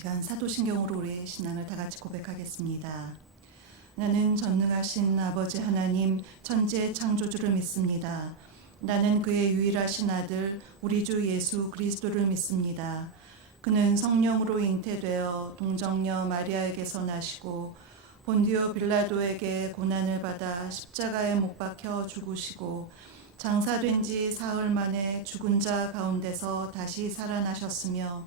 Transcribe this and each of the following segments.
시간 사도신경으로 우리의 신앙을 다 같이 고백하겠습니다. 나는 전능하신 아버지 하나님 천지의 창조주를 믿습니다. 나는 그의 유일하신 아들 우리 주 예수 그리스도를 믿습니다. 그는 성령으로 잉태되어 동정녀 마리아에게서 나시고 본디오 빌라도에게 고난을 받아 십자가에 못 박혀 죽으시고 장사된 지 사흘 만에 죽은 자 가운데서 다시 살아나셨으며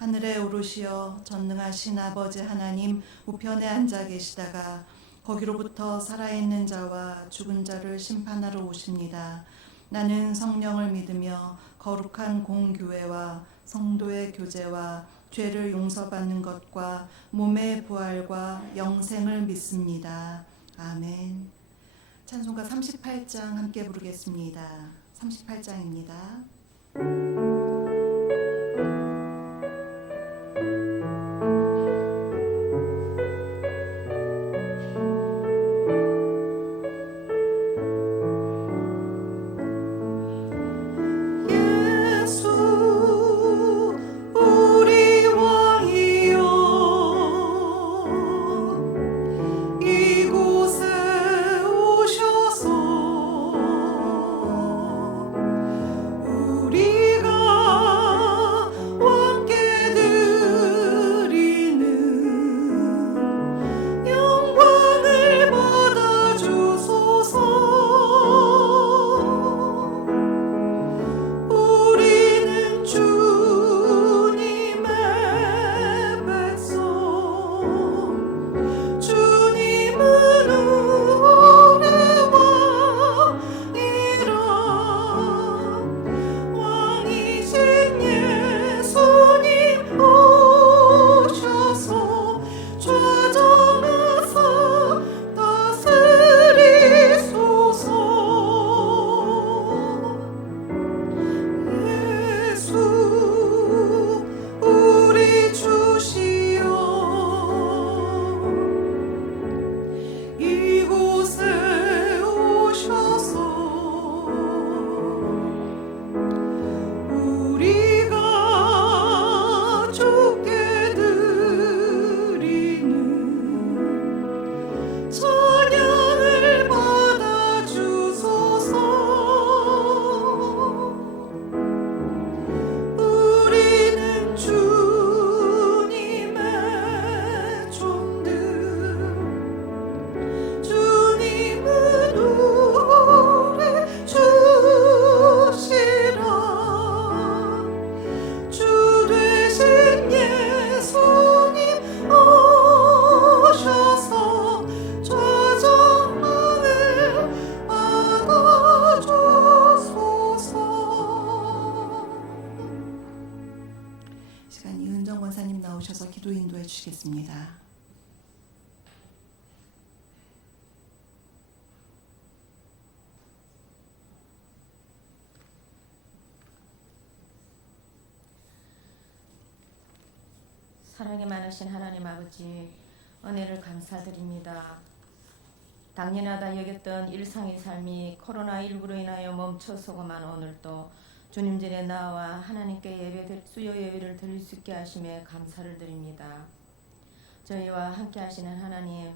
하늘에 오르시어 전능하신 아버지 하나님 우편에 앉아 계시다가 거기로부터 살아있는 자와 죽은 자를 심판하러 오십니다. 나는 성령을 믿으며 거룩한 공교회와 성도의 교제와 죄를 용서받는 것과 몸의 부활과 영생을 믿습니다. 아멘. 찬송가 38장 함께 부르겠습니다. 38장입니다. 나오셔서 기도 인도해 주시겠습니다. 사랑이 많으신 하나님 아버지, 은혜를 감사드립니다. 당연하다 여겼던 일상의 삶이 코로나19로 인하여 멈춰서고만 오늘도 주님 전에 나와 하나님께 수요 예배를 드릴 수 있게 하심에 감사를 드립니다. 저희와 함께 하시는 하나님,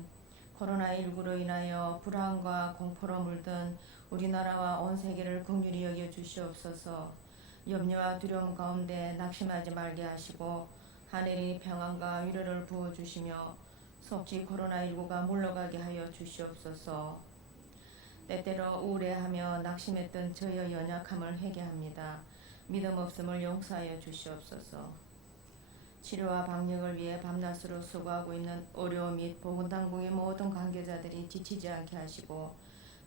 코로나19로 인하여 불안과 공포로 물든 우리나라와 온 세계를 긍휼히 여겨 주시옵소서. 염려와 두려움 가운데 낙심하지 말게 하시고 하늘이 평안과 위로를 부어주시며 속지 코로나19가 물러가게 하여 주시옵소서. 때때로 우울해하며 낙심했던 저의 연약함을 회개합니다. 믿음 없음을 용서하여 주시옵소서. 치료와 방역을 위해 밤낮으로 수고하고 있는 의료 및 보건당국의 모든 관계자들이 지치지 않게 하시고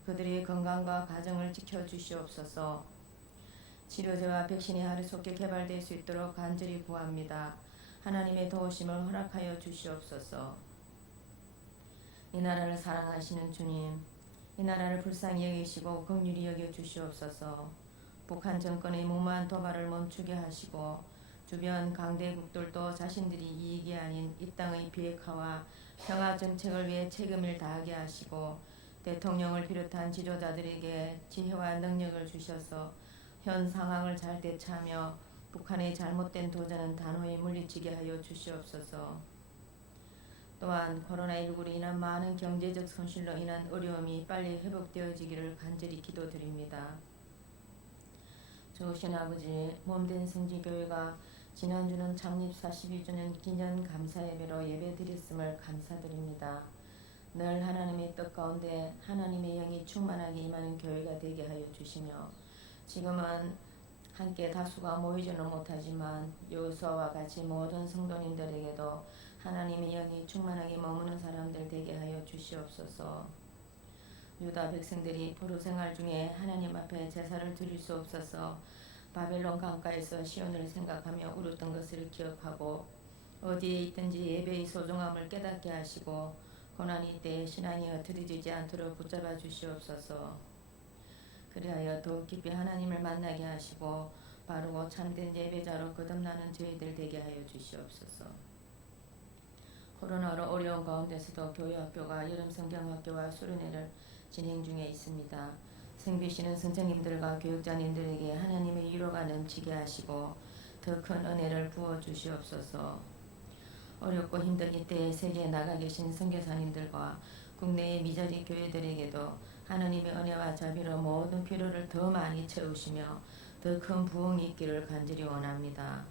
그들의 건강과 가정을 지켜주시옵소서. 치료제와 백신이 하루속히 개발될 수 있도록 간절히 구합니다. 하나님의 도우심을 허락하여 주시옵소서. 이 나라를 사랑하시는 주님, 이 나라를 불쌍히 여기시고 긍휼히 여겨 주시옵소서. 북한 정권의 무모한 도발을 멈추게 하시고 주변 강대국들도 자신들이 이익이 아닌 이 땅의 비핵화와 평화 정책을 위해 책임을 다하게 하시고 대통령을 비롯한 지도자들에게 지혜와 능력을 주셔서 현 상황을 잘 대처하며 북한의 잘못된 도전은 단호히 물리치게 하여 주시옵소서. 또한 코로나19로 인한 많은 경제적 손실로 인한 어려움이 빨리 회복되어지기를 간절히 기도드립니다. 좋으신 아버지, 몸된 성지교회가 지난주는 창립 42주년 기념 감사예배로 예배드렸음을 감사드립니다. 늘 하나님의 뜻 가운데 하나님의 영이 충만하게 임하는 교회가 되게 하여 주시며, 지금은 함께 다수가 모이지는 못하지만 여호수아와 같이 모든 성도님들에게도 하나님의 영이 충만하게 머무는 사람들 되게 하여 주시옵소서. 유다 백성들이 포로 생활 중에 하나님 앞에 제사를 드릴 수 없어서 바벨론 강가에서 시온을 생각하며 울었던 것을 기억하고, 어디에 있든지 예배의 소중함을 깨닫게 하시고 고난이 때에 신앙이 흐트러지지 않도록 붙잡아 주시옵소서. 그리하여 더욱 깊이 하나님을 만나게 하시고 바르고 참된 예배자로 거듭나는 저희들 되게 하여 주시옵소서. 코로나로 어려운 가운데서도 교회 학교가 여름 성경학교와 수련회를 진행 중에 있습니다. 생비시는 선생님들과 교육자님들에게 하나님의 위로가 넘치게 하시고 더 큰 은혜를 부어 주시옵소서. 어렵고 힘든 이때에 세계에 나가 계신 선교사님들과 국내의 미자리 교회들에게도 하나님의 은혜와 자비로 모든 필요를 더 많이 채우시며 더 큰 부흥이 있기를 간절히 원합니다.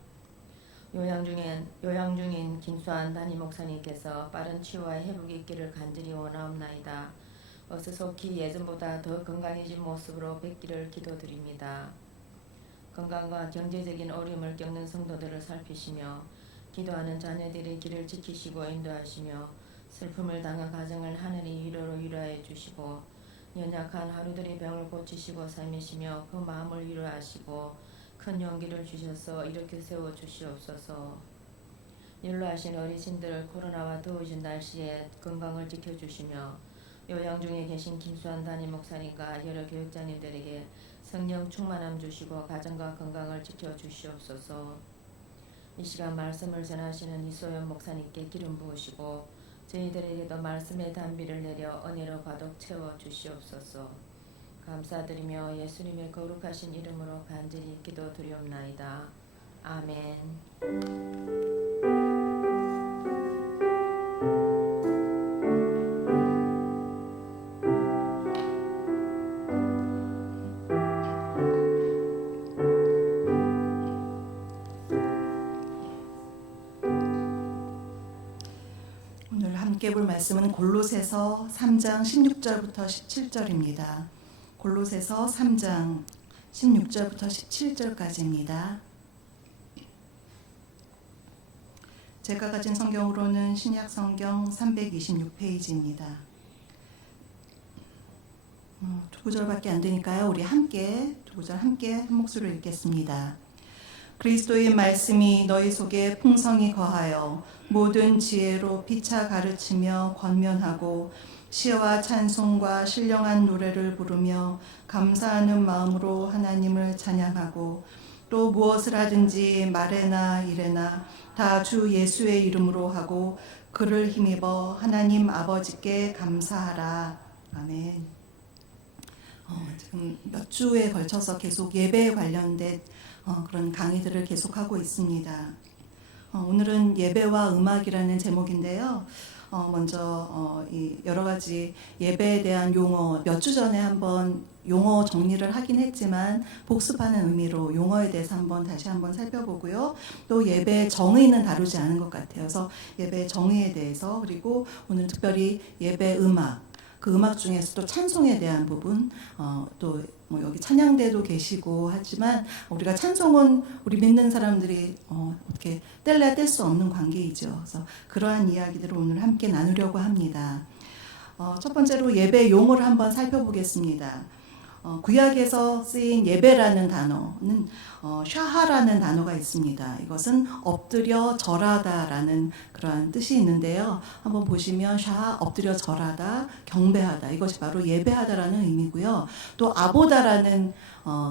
요양 중인 김수환 담임 목사님께서 빠른 치유와 회복이 있기를 간절히 원하옵나이다. 어서 속히 예전보다 더 건강해진 모습으로 뵙기를 기도드립니다. 건강과 경제적인 어려움을 겪는 성도들을 살피시며 기도하는 자녀들의 길을 지키시고 인도하시며 슬픔을 당한 가정을 하늘의 위로로 위로하여 주시고 연약한 하루들의 병을 고치시고 삶으시며 그 마음을 위로하시고 큰 용기를 주셔서 일으켜 세워 주시옵소서. 연로하신 어르신들 코로나와 더우신 날씨에 건강을 지켜주시며 요양 중에 계신 김수환 담임 목사님과 여러 교육자님들에게 성령 충만함 주시고 가정과 건강을 지켜주시옵소서. 이 시간 말씀을 전하시는 이소연 목사님께 기름 부으시고 저희들에게도 말씀의 단비를 내려 은혜로 가득 채워 주시옵소서. 감사드리며 예수님의 거룩하신 이름으로 간절히 기도드리옵나이다. 아멘. 오늘 함께 볼 말씀은 골로새서 3장 16절부터 17절입니다. 골로새서 3장 16절부터 17절까지입니다. 제가 가진 성경으로는 신약 성경 326페이지입니다. 두 구절밖에 안 되니까요. 우리 두 구절 함께 한 목소리로 읽겠습니다. 그리스도의 말씀이 너희 속에 풍성히 거하여 모든 지혜로 피차 가르치며 권면하고 시와 찬송과 신령한 노래를 부르며 감사하는 마음으로 하나님을 찬양하고 또 무엇을 하든지 말에나 일에나 다 주 예수의 이름으로 하고 그를 힘입어 하나님 아버지께 감사하라. 아멘. 지금 몇 주에 걸쳐서 계속 예배에 관련된 그런 강의들을 계속하고 있습니다. 오늘은 예배와 음악이라는 제목인데요. 먼저 이 여러 가지 예배에 대한 용어 몇 주 전에 한번 용어 정리를 하긴 했지만 복습하는 의미로 용어에 대해서 다시 한번 살펴보고요. 또 예배의 정의는 다루지 않은 것 같아요. 그래서 예배의 정의에 대해서, 그리고 오늘 특별히 예배 음악, 그 음악 중에서도 찬송에 대한 부분, 또 뭐 여기 찬양대도 계시고 하지만 우리가 찬송은 우리 믿는 사람들이 어떻게 뗄래야 뗄 수 없는 관계이죠. 그래서 그러한 이야기들을 오늘 함께 나누려고 합니다. 첫 번째로 예배 용어를 한번 살펴보겠습니다. 구약에서 쓰인 예배라는 단어는 샤하라는 단어가 있습니다. 이것은 엎드려 절하다라는 그러한 뜻이 있는데요. 한번 보시면 샤하, 엎드려 절하다, 경배하다, 이것이 바로 예배하다라는 의미고요. 또 아보다라는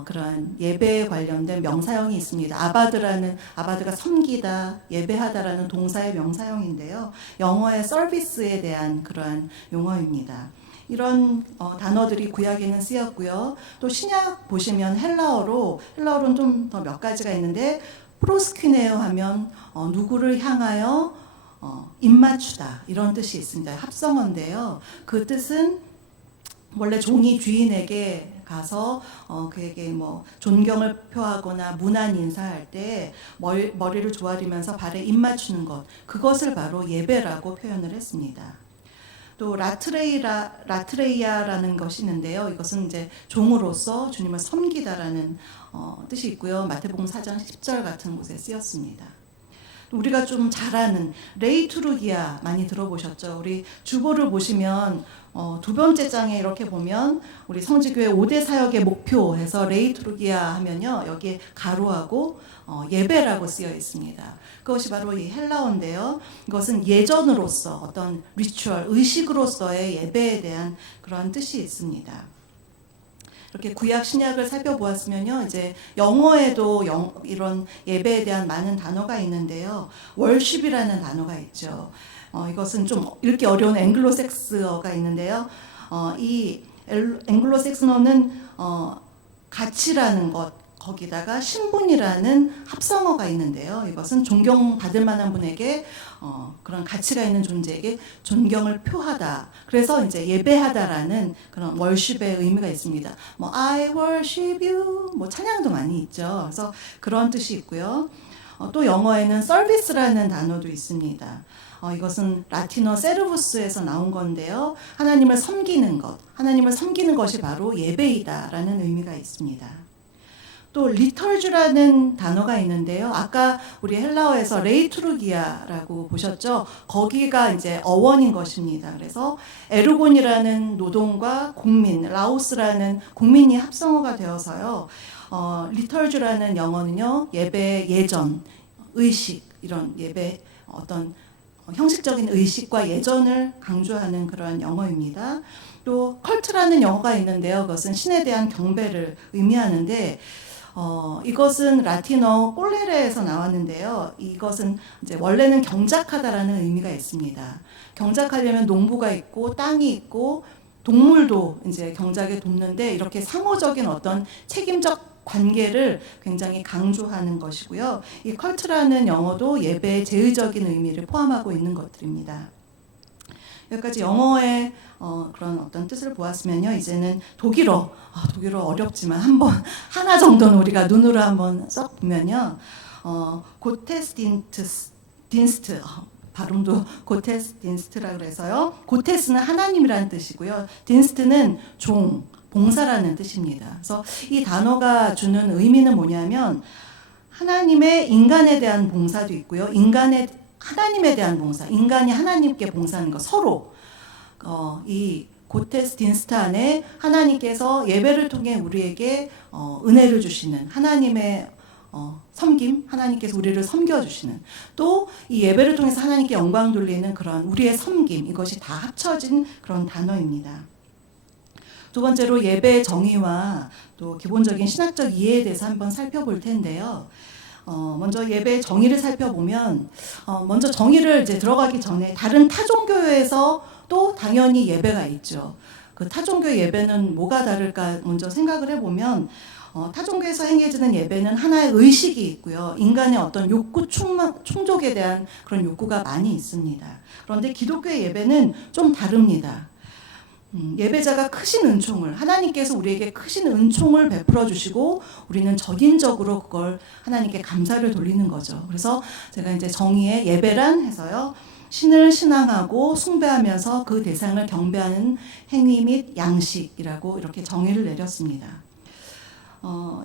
그러한 예배에 관련된 명사형이 있습니다. 아바드가 섬기다, 예배하다라는 동사의 명사형인데요. 영어의 서비스에 대한 그러한 용어입니다. 이런 단어들이 구약에는 쓰였고요. 또 신약 보시면 헬라어로는 좀 더 몇 가지가 있는데 프로스퀴네오 하면 누구를 향하여 입맞추다 이런 뜻이 있습니다. 합성어인데요. 그 뜻은 원래 종이 주인에게 가서 그에게 뭐 존경을 표하거나 문안 인사할 때 머리를 조아리면서 발에 입 맞추는 것, 그것을 바로 예배라고 표현을 했습니다. 또 라트레이아라는 것이 있는데요. 이것은 이제 종으로서 주님을 섬기다라는 뜻이 있고요. 마태복음 4장 10절 같은 곳에 쓰였습니다. 우리가 좀 잘 아는 레이투르기아 많이 들어보셨죠? 우리 주보를 보시면 두 번째 장에 이렇게 보면 우리 성지교회 5대 사역의 목표해서 레이투르기아 하면요. 여기에 가로하고 예배라고 쓰여 있습니다. 그것이 바로 이 헬라어인데요. 이것은 예전으로서 어떤 리추얼, 의식으로서의 예배에 대한 그런 뜻이 있습니다. 이렇게 구약 신약을 살펴보았으면요, 이제 영어에도 이런 예배에 대한 많은 단어가 있는데요, 월십이라는 단어가 있죠. 이것은 좀 읽기 어려운 앵글로색스어가 있는데요, 이 앵글로색스어는 가치라는 것, 거기다가 신분이라는 합성어가 있는데요. 이것은 존경받을 만한 분에게 그런 가치가 있는 존재에게 존경을 표하다. 그래서 이제 예배하다라는 그런 월십의 의미가 있습니다. 뭐 I worship you, 뭐 찬양도 많이 있죠. 그래서 그런 뜻이 있고요. 또 영어에는 서비스라는 단어도 있습니다. 이것은 라틴어 세르부스에서 나온 건데요. 하나님을 섬기는 것, 하나님을 섬기는 것이 바로 예배이다라는 의미가 있습니다. 또 리털주라는 단어가 있는데요. 아까 우리 헬라어에서 레이투르기아라고 보셨죠? 거기가 이제 어원인 것입니다. 그래서 에르곤이라는 노동과 국민, 라오스라는 국민이 합성어가 되어서요. 리털주라는 영어는요. 예배 예전, 의식, 이런 예배 어떤 형식적인 의식과 예전을 강조하는 그런 영어입니다. 또 컬트라는 영어가 있는데요. 그것은 신에 대한 경배를 의미하는데 이것은 라틴어 꼴레레에서 나왔는데요. 이것은 이제 원래는 경작하다라는 의미가 있습니다. 경작하려면 농부가 있고 땅이 있고 동물도 이제 경작에 돕는데 이렇게 상호적인 어떤 책임적 관계를 굉장히 강조하는 것이고요. 이 컬트라는 영어도 예배의 제의적인 의미를 포함하고 있는 것들입니다. 여기까지 영어의 그런 어떤 뜻을 보았으면요. 이제는 독일어 어렵지만 하나 정도는 우리가 눈으로 한번 써보면요. 고테스딘스트, 발음도 고테스딘스트라 그래서요. 고테스는 하나님이라는 뜻이고요. 딘스트는 종, 봉사라는 뜻입니다. 그래서 이 단어가 주는 의미는 뭐냐면 하나님의 인간에 대한 봉사도 있고요. 하나님에 대한 봉사, 인간이 하나님께 봉사하는 것, 서로 이 고테스 딘스트 안에 하나님께서 예배를 통해 우리에게 은혜를 주시는 하나님의 섬김, 하나님께서 우리를 섬겨주시는, 또 이 예배를 통해서 하나님께 영광 돌리는 그런 우리의 섬김, 이것이 다 합쳐진 그런 단어입니다. 두 번째로 예배의 정의와 또 기본적인 신학적 이해에 대해서 한번 살펴볼 텐데요. 먼저 예배의 정의를 살펴보면, 먼저 정의를 이제 들어가기 전에 다른 타종교회에서 또 당연히 예배가 있죠. 그 타종교 예배는 뭐가 다를까 먼저 생각을 해보면, 타종교에서 행해지는 예배는 하나의 의식이 있고요. 인간의 어떤 욕구 충족에 대한 그런 욕구가 많이 있습니다. 그런데 기독교의 예배는 좀 다릅니다. 예배자가 크신 은총을, 하나님께서 우리에게 크신 은총을 베풀어 주시고 우리는 적인적으로 그걸 하나님께 감사를 돌리는 거죠. 그래서 제가 이제 정의의 예배란 해서요, 신을 신앙하고 숭배하면서 그 대상을 경배하는 행위 및 양식이라고 이렇게 정의를 내렸습니다.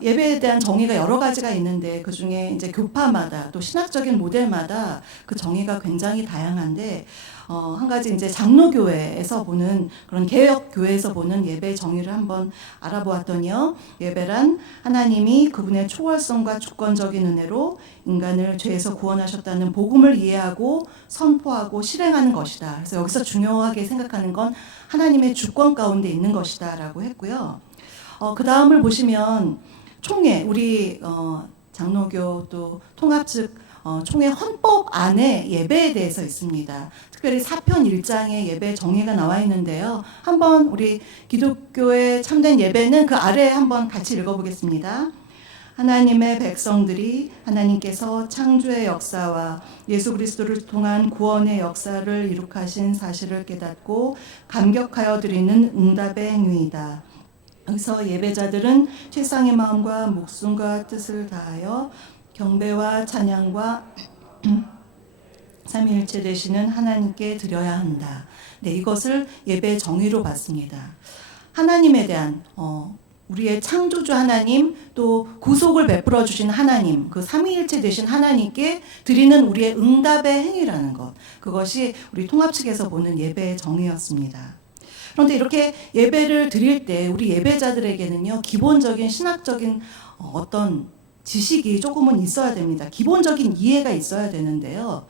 예배에 대한 정의가 여러 가지가 있는데 그 중에 이제 교파마다 또 신학적인 모델마다 그 정의가 굉장히 다양한데, 한 가지 이제 장로교회에서 보는 그런 개혁교회에서 보는 예배의 정의를 한번 알아보았더니요. 예배란 하나님이 그분의 초월성과 주권적인 은혜로 인간을 죄에서 구원하셨다는 복음을 이해하고 선포하고 실행하는 것이다. 그래서 여기서 중요하게 생각하는 건 하나님의 주권 가운데 있는 것이다라고 했고요. 그 다음을 보시면 총회, 우리 장로교 또 통합 측 총회 헌법 안에 예배에 대해서 있습니다. 특별히 사편 1장에 예배 정의가 나와 있는데요. 한번 우리 기독교의 참된 예배는 그 아래에 한번 같이 읽어보겠습니다. 하나님의 백성들이 하나님께서 창조의 역사와 예수 그리스도를 통한 구원의 역사를 이룩하신 사실을 깨닫고 감격하여 드리는 응답의 행위이다. 여기서 예배자들은 최상의 마음과 목숨과 뜻을 다하여 경배와 찬양과 삼위일체 되시는 하나님께 드려야 한다. 네, 이것을 예배 정의로 봤습니다. 하나님에 대한 우리의 창조주 하나님, 또 구속을 베풀어 주신 하나님, 그 삼위일체 되신 하나님께 드리는 우리의 응답의 행위라는 것, 그것이 우리 통합 측에서 보는 예배의 정의였습니다. 그런데 이렇게 예배를 드릴 때 우리 예배자들에게는요, 기본적인 신학적인 어떤 지식이 조금은 있어야 됩니다. 기본적인 이해가 있어야 되는데요.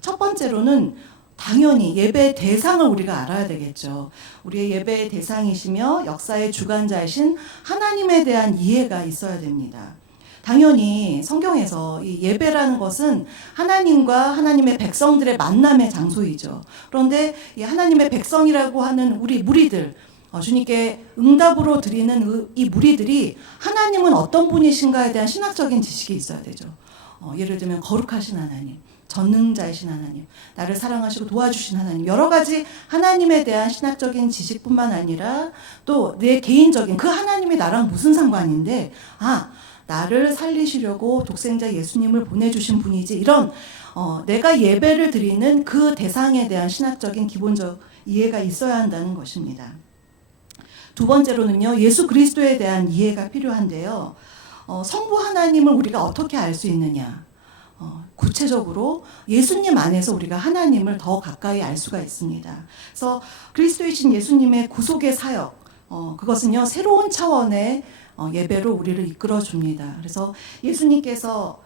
첫 번째로는 당연히 예배의 대상을 우리가 알아야 되겠죠. 우리의 예배의 대상이시며 역사의 주관자이신 하나님에 대한 이해가 있어야 됩니다. 당연히 성경에서 이 예배라는 것은 하나님과 하나님의 백성들의 만남의 장소이죠. 그런데 이 하나님의 백성이라고 하는 우리 무리들, 주님께 응답으로 드리는 이 무리들이 하나님은 어떤 분이신가에 대한 신학적인 지식이 있어야 되죠. 예를 들면 거룩하신 하나님, 전능자이신 하나님, 나를 사랑하시고 도와주신 하나님, 여러 가지 하나님에 대한 신학적인 지식뿐만 아니라 또 내 개인적인 그 하나님이 나랑 무슨 상관인데, 나를 살리시려고 독생자 예수님을 보내주신 분이지, 이런 내가 예배를 드리는 그 대상에 대한 신학적인 기본적 이해가 있어야 한다는 것입니다. 두 번째로는요, 예수 그리스도에 대한 이해가 필요한데요. 성부 하나님을 우리가 어떻게 알 수 있느냐? 구체적으로 예수님 안에서 우리가 하나님을 더 가까이 알 수가 있습니다. 그래서 그리스도이신 예수님의 구속의 사역, 그것은요, 새로운 차원의 예배로 우리를 이끌어 줍니다. 그래서 예수님께서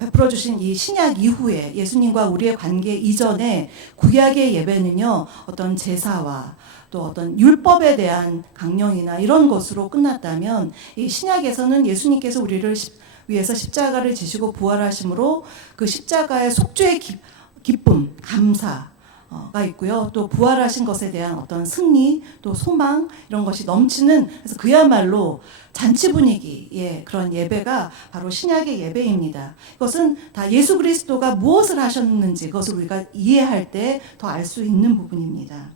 베풀어 주신 이 신약 이후에 예수님과 우리의 관계 이전에 구약의 예배는요, 어떤 제사와 또 어떤 율법에 대한 강령이나 이런 것으로 끝났다면, 이 신약에서는 예수님께서 우리를 위해서 십자가를 지시고 부활하심으로 그 십자가의 속죄의 기쁨, 감사가 있고요. 또 부활하신 것에 대한 어떤 승리, 또 소망, 이런 것이 넘치는, 그래서 그야말로 잔치 분위기의 그런 예배가 바로 신약의 예배입니다. 이것은 다 예수 그리스도가 무엇을 하셨는지 그것을 우리가 이해할 때 더 알 수 있는 부분입니다.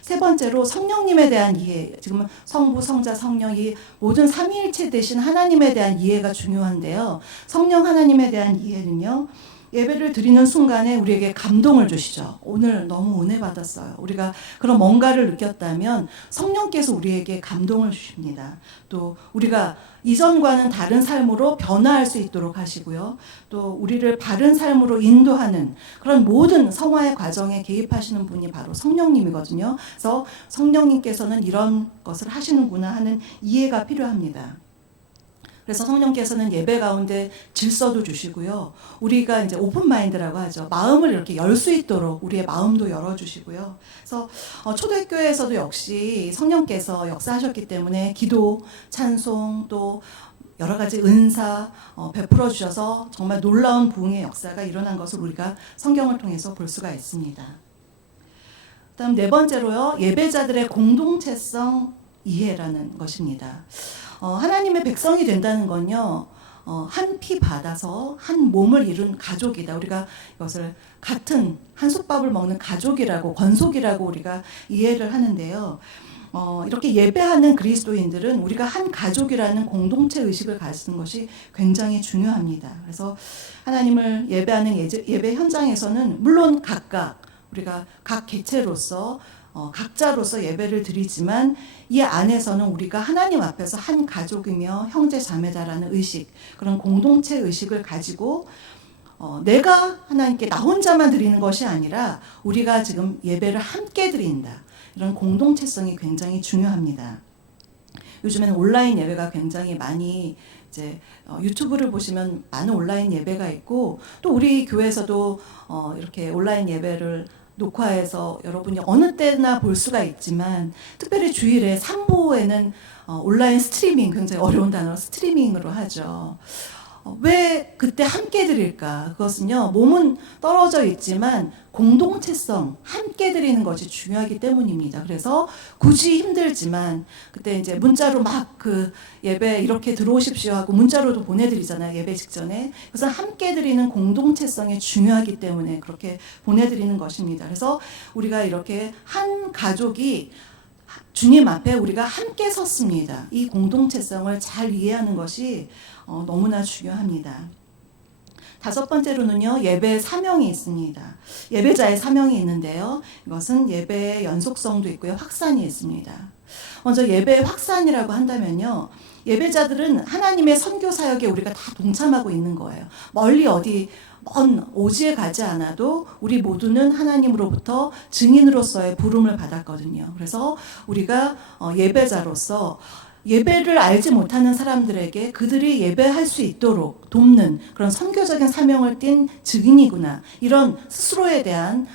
세 번째로 성령님에 대한 이해, 지금 성부, 성자, 성령이 모든 삼위일체 되신 하나님에 대한 이해가 중요한데요. 성령 하나님에 대한 이해는요, 예배를 드리는 순간에 우리에게 감동을 주시죠. 오늘 너무 은혜 받았어요. 우리가 그런 뭔가를 느꼈다면 성령께서 우리에게 감동을 주십니다. 또 우리가 이전과는 다른 삶으로 변화할 수 있도록 하시고요. 또 우리를 바른 삶으로 인도하는 그런 모든 성화의 과정에 개입하시는 분이 바로 성령님이거든요. 그래서 성령님께서는 이런 것을 하시는구나 하는 이해가 필요합니다. 그래서 성령께서는 예배 가운데 질서도 주시고요. 우리가 이제 오픈 마인드라고 하죠. 마음을 이렇게 열 수 있도록 우리의 마음도 열어주시고요. 그래서 초대교회에서도 역시 성령께서 역사하셨기 때문에 기도, 찬송, 또 여러 가지 은사 베풀어 주셔서 정말 놀라운 부흥의 역사가 일어난 것을 우리가 성경을 통해서 볼 수가 있습니다. 다음 네 번째로요, 예배자들의 공동체성 이해라는 것입니다. 하나님의 백성이 된다는 건요, 한 피 받아서 한 몸을 이룬 가족이다. 우리가 이것을 같은 한솥밥을 먹는 가족이라고, 권속이라고 우리가 이해를 하는데요. 이렇게 예배하는 그리스도인들은 우리가 한 가족이라는 공동체 의식을 가지는 것이 굉장히 중요합니다. 그래서 하나님을 예배하는 예배 현장에서는 물론 각각 우리가 각 개체로서 각자로서 예배를 드리지만 이 안에서는 우리가 하나님 앞에서 한 가족이며 형제 자매다라는 의식, 그런 공동체 의식을 가지고 내가 하나님께 나 혼자만 드리는 것이 아니라 우리가 지금 예배를 함께 드린다. 이런 공동체성이 굉장히 중요합니다. 요즘에는 온라인 예배가 굉장히 많이 이제 유튜브를 보시면 많은 온라인 예배가 있고, 또 우리 교회에서도 이렇게 온라인 예배를 녹화해서 여러분이 어느 때나 볼 수가 있지만, 특별히 주일에 3부에는 온라인 스트리밍, 굉장히 어려운 단어로 스트리밍으로 하죠. 왜 그때 함께 드릴까? 그것은요, 몸은 떨어져 있지만 공동체성, 함께 드리는 것이 중요하기 때문입니다. 그래서 굳이 힘들지만 그때 이제 문자로 막 그 예배 이렇게 들어오십시오 하고 문자로도 보내드리잖아요. 예배 직전에. 그래서 함께 드리는 공동체성이 중요하기 때문에 그렇게 보내드리는 것입니다. 그래서 우리가 이렇게 한 가족이 주님 앞에 우리가 함께 섰습니다. 이 공동체성을 잘 이해하는 것이 너무나 중요합니다. 다섯 번째로는요, 예배의 사명이 있습니다. 예배자의 사명이 있는데요, 이것은 예배의 연속성도 있고요, 확산이 있습니다. 먼저 예배의 확산이라고 한다면요, 예배자들은 하나님의 선교 사역에 우리가 다 동참하고 있는 거예요. 멀리 어디 먼 오지에 가지 않아도 우리 모두는 하나님으로부터 증인으로서의 부름을 받았거든요. 그래서 우리가 예배자로서 예배를 알지 못하는 사람들에게 그들이 예배할 수 있도록 돕는 그런 선교적인 사명을 띤 증인이구나, 이런 스스로에 대한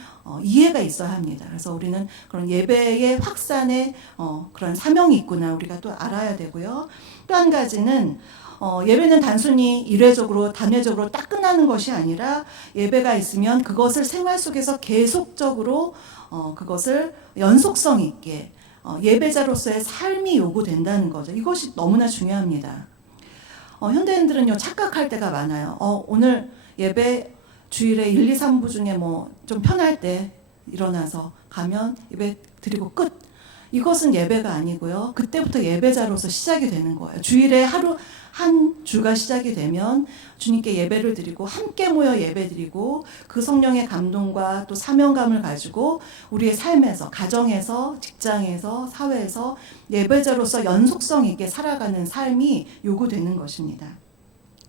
이해가 있어야 합니다. 그래서 우리는 그런 예배의 확산에 그런 사명이 있구나, 우리가 또 알아야 되고요. 또 한 가지는 예배는 단순히 일회적으로 단회적으로 딱 끝나는 것이 아니라 예배가 있으면 그것을 생활 속에서 계속적으로 그것을 연속성 있게 예배자로서의 삶이 요구된다는 거죠. 이것이 너무나 중요합니다. 현대인들은요, 착각할 때가 많아요. 오늘 예배 주일에 1, 2, 3부 중에 뭐 좀 편할 때 일어나서 가면 예배 드리고 끝. 이것은 예배가 아니고요. 그때부터 예배자로서 시작이 되는 거예요. 주일에 하루 한 주가 시작이 되면 주님께 예배를 드리고 함께 모여 예배 드리고 그 성령의 감동과 또 사명감을 가지고 우리의 삶에서, 가정에서, 직장에서, 사회에서 예배자로서 연속성 있게 살아가는 삶이 요구되는 것입니다.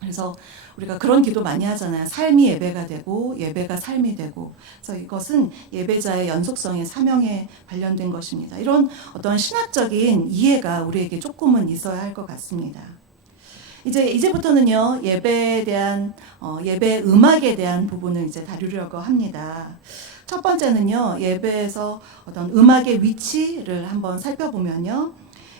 그래서 우리가 그런 기도 많이 하잖아요. 삶이 예배가 되고 예배가 삶이 되고. 그래서 이것은 예배자의 연속성의 사명에 관련된 것입니다. 이런 어떤 신학적인 이해가 우리에게 조금은 있어야 할 것 같습니다. 이제부터는요, 예배에 대한 예배 음악에 대한 부분을 이제 다루려고 합니다. 첫 번째는요, 예배에서 어떤 음악의 위치를 한번 살펴보면요,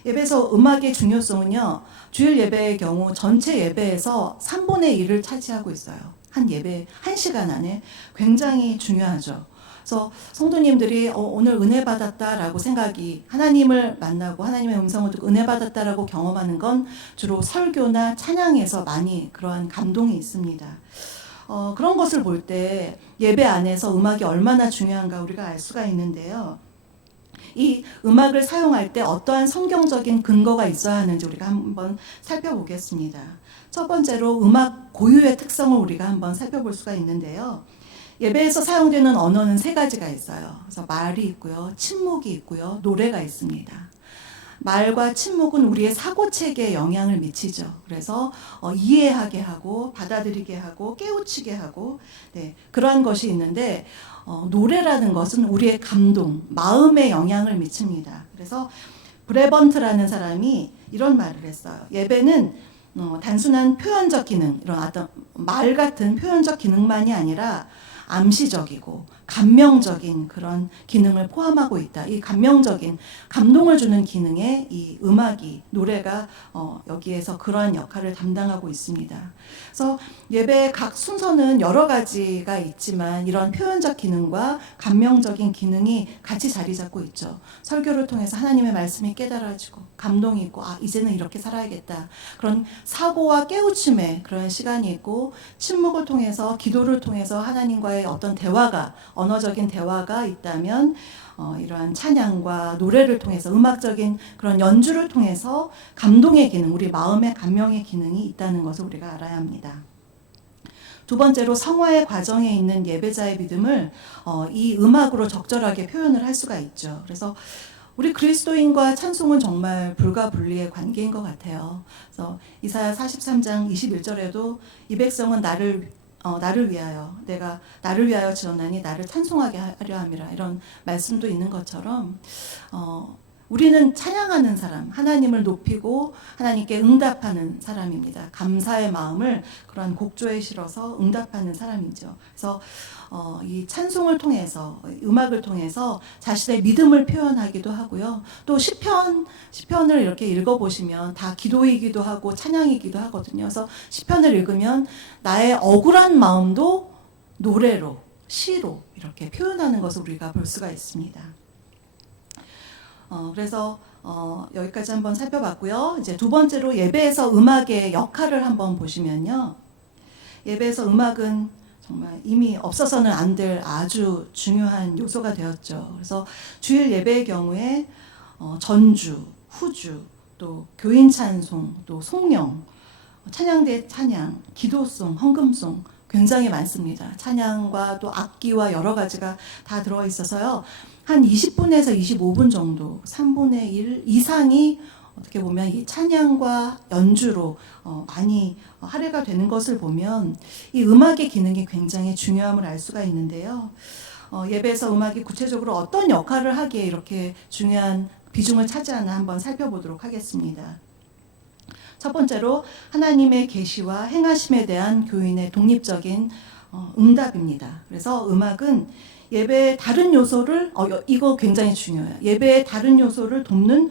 예배에서 음악의 중요성은요, 주일 예배의 경우 전체 예배에서 3분의 1을 차지하고 있어요. 한 예배, 1시간 안에 굉장히 중요하죠. 그래서 성도님들이 오늘 은혜 받았다라고 생각이, 하나님을 만나고 하나님의 음성을 듣고 은혜 받았다라고 경험하는 건 주로 설교나 찬양에서 많이 그러한 감동이 있습니다. 그런 것을 볼 때 예배 안에서 음악이 얼마나 중요한가 우리가 알 수가 있는데요. 이 음악을 사용할 때 어떠한 성경적인 근거가 있어야 하는지 우리가 한번 살펴보겠습니다. 첫 번째로 음악 고유의 특성을 우리가 한번 살펴볼 수가 있는데요. 예배에서 사용되는 언어는 3가지가 있어요. 그래서 말이 있고요, 침묵이 있고요, 노래가 있습니다. 말과 침묵은 우리의 사고체계에 영향을 미치죠. 그래서 이해하게 하고 받아들이게 하고 깨우치게 하고, 그러한 것이 있는데 노래라는 것은 우리의 감동, 마음에 영향을 미칩니다. 그래서 브레번트라는 사람이 이런 말을 했어요. 예배는 단순한 표현적 기능, 이런 어떤 말 같은 표현적 기능만이 아니라 암시적이고 감명적인 그런 기능을 포함하고 있다. 이 감명적인 감동을 주는 기능에 이 음악이, 노래가 여기에서 그러한 역할을 담당하고 있습니다. 그래서 예배의 각 순서는 여러 가지가 있지만 이런 표현적 기능과 감명적인 기능이 같이 자리 잡고 있죠. 설교를 통해서 하나님의 말씀이 깨달아지고 감동이 있고, 이제는 이렇게 살아야겠다, 그런 사고와 깨우침의 그런 시간이 있고, 침묵을 통해서, 기도를 통해서 하나님과의 어떤 대화가, 언어적인 대화가 있다면 이러한 찬양과 노래를 통해서, 음악적인 그런 연주를 통해서 감동의 기능, 우리 마음의 감명의 기능이 있다는 것을 우리가 알아야 합니다. 두 번째로 성화의 과정에 있는 예배자의 믿음을 이 음악으로 적절하게 표현을 할 수가 있죠. 그래서 우리 그리스도인과 찬송은 정말 불가분리의 관계인 것 같아요. 그래서 이사야 43장 21절에도 이 백성은 나를 위하여, 내가 나를 위하여 지었나니 나를 찬송하게 하려 함이라, 이런 말씀도 있는 것처럼 우리는 찬양하는 사람, 하나님을 높이고 하나님께 응답하는 사람입니다. 감사의 마음을 그런 곡조에 실어서 응답하는 사람이죠. 그래서 이 찬송을 통해서, 음악을 통해서 자신의 믿음을 표현하기도 하고요. 또 시편을 이렇게 읽어보시면 다 기도이기도 하고 찬양이기도 하거든요. 그래서 시편을 읽으면 나의 억울한 마음도 노래로, 시로 이렇게 표현하는 것을 우리가 볼 수가 있습니다. 그래서 여기까지 한번 살펴봤고요. 이제 두 번째로 예배에서 음악의 역할을 한번 보시면요. 예배에서 음악은 정말 이미 없어서는 안 될 아주 중요한 요소가 되었죠. 그래서 주일 예배의 경우에 전주, 후주, 또 교인 찬송, 또 송영, 찬양대 찬양, 기도송, 헌금송 굉장히 많습니다. 찬양과 또 악기와 여러 가지가 다 들어 있어서요. 한 20분에서 25분 정도, 3분의 1 이상이 어떻게 보면 이 찬양과 연주로 많이 할애가 되는 것을 보면 이 음악의 기능이 굉장히 중요함을 알 수가 있는데요. 예배에서 음악이 구체적으로 어떤 역할을 하기에 이렇게 중요한 비중을 차지하나 한번 살펴보도록 하겠습니다. 첫 번째로 하나님의 계시와 행하심에 대한 교인의 독립적인 응답입니다. 그래서 음악은 예배의 다른 요소를 이거 굉장히 중요해요. 예배의 다른 요소를 돕는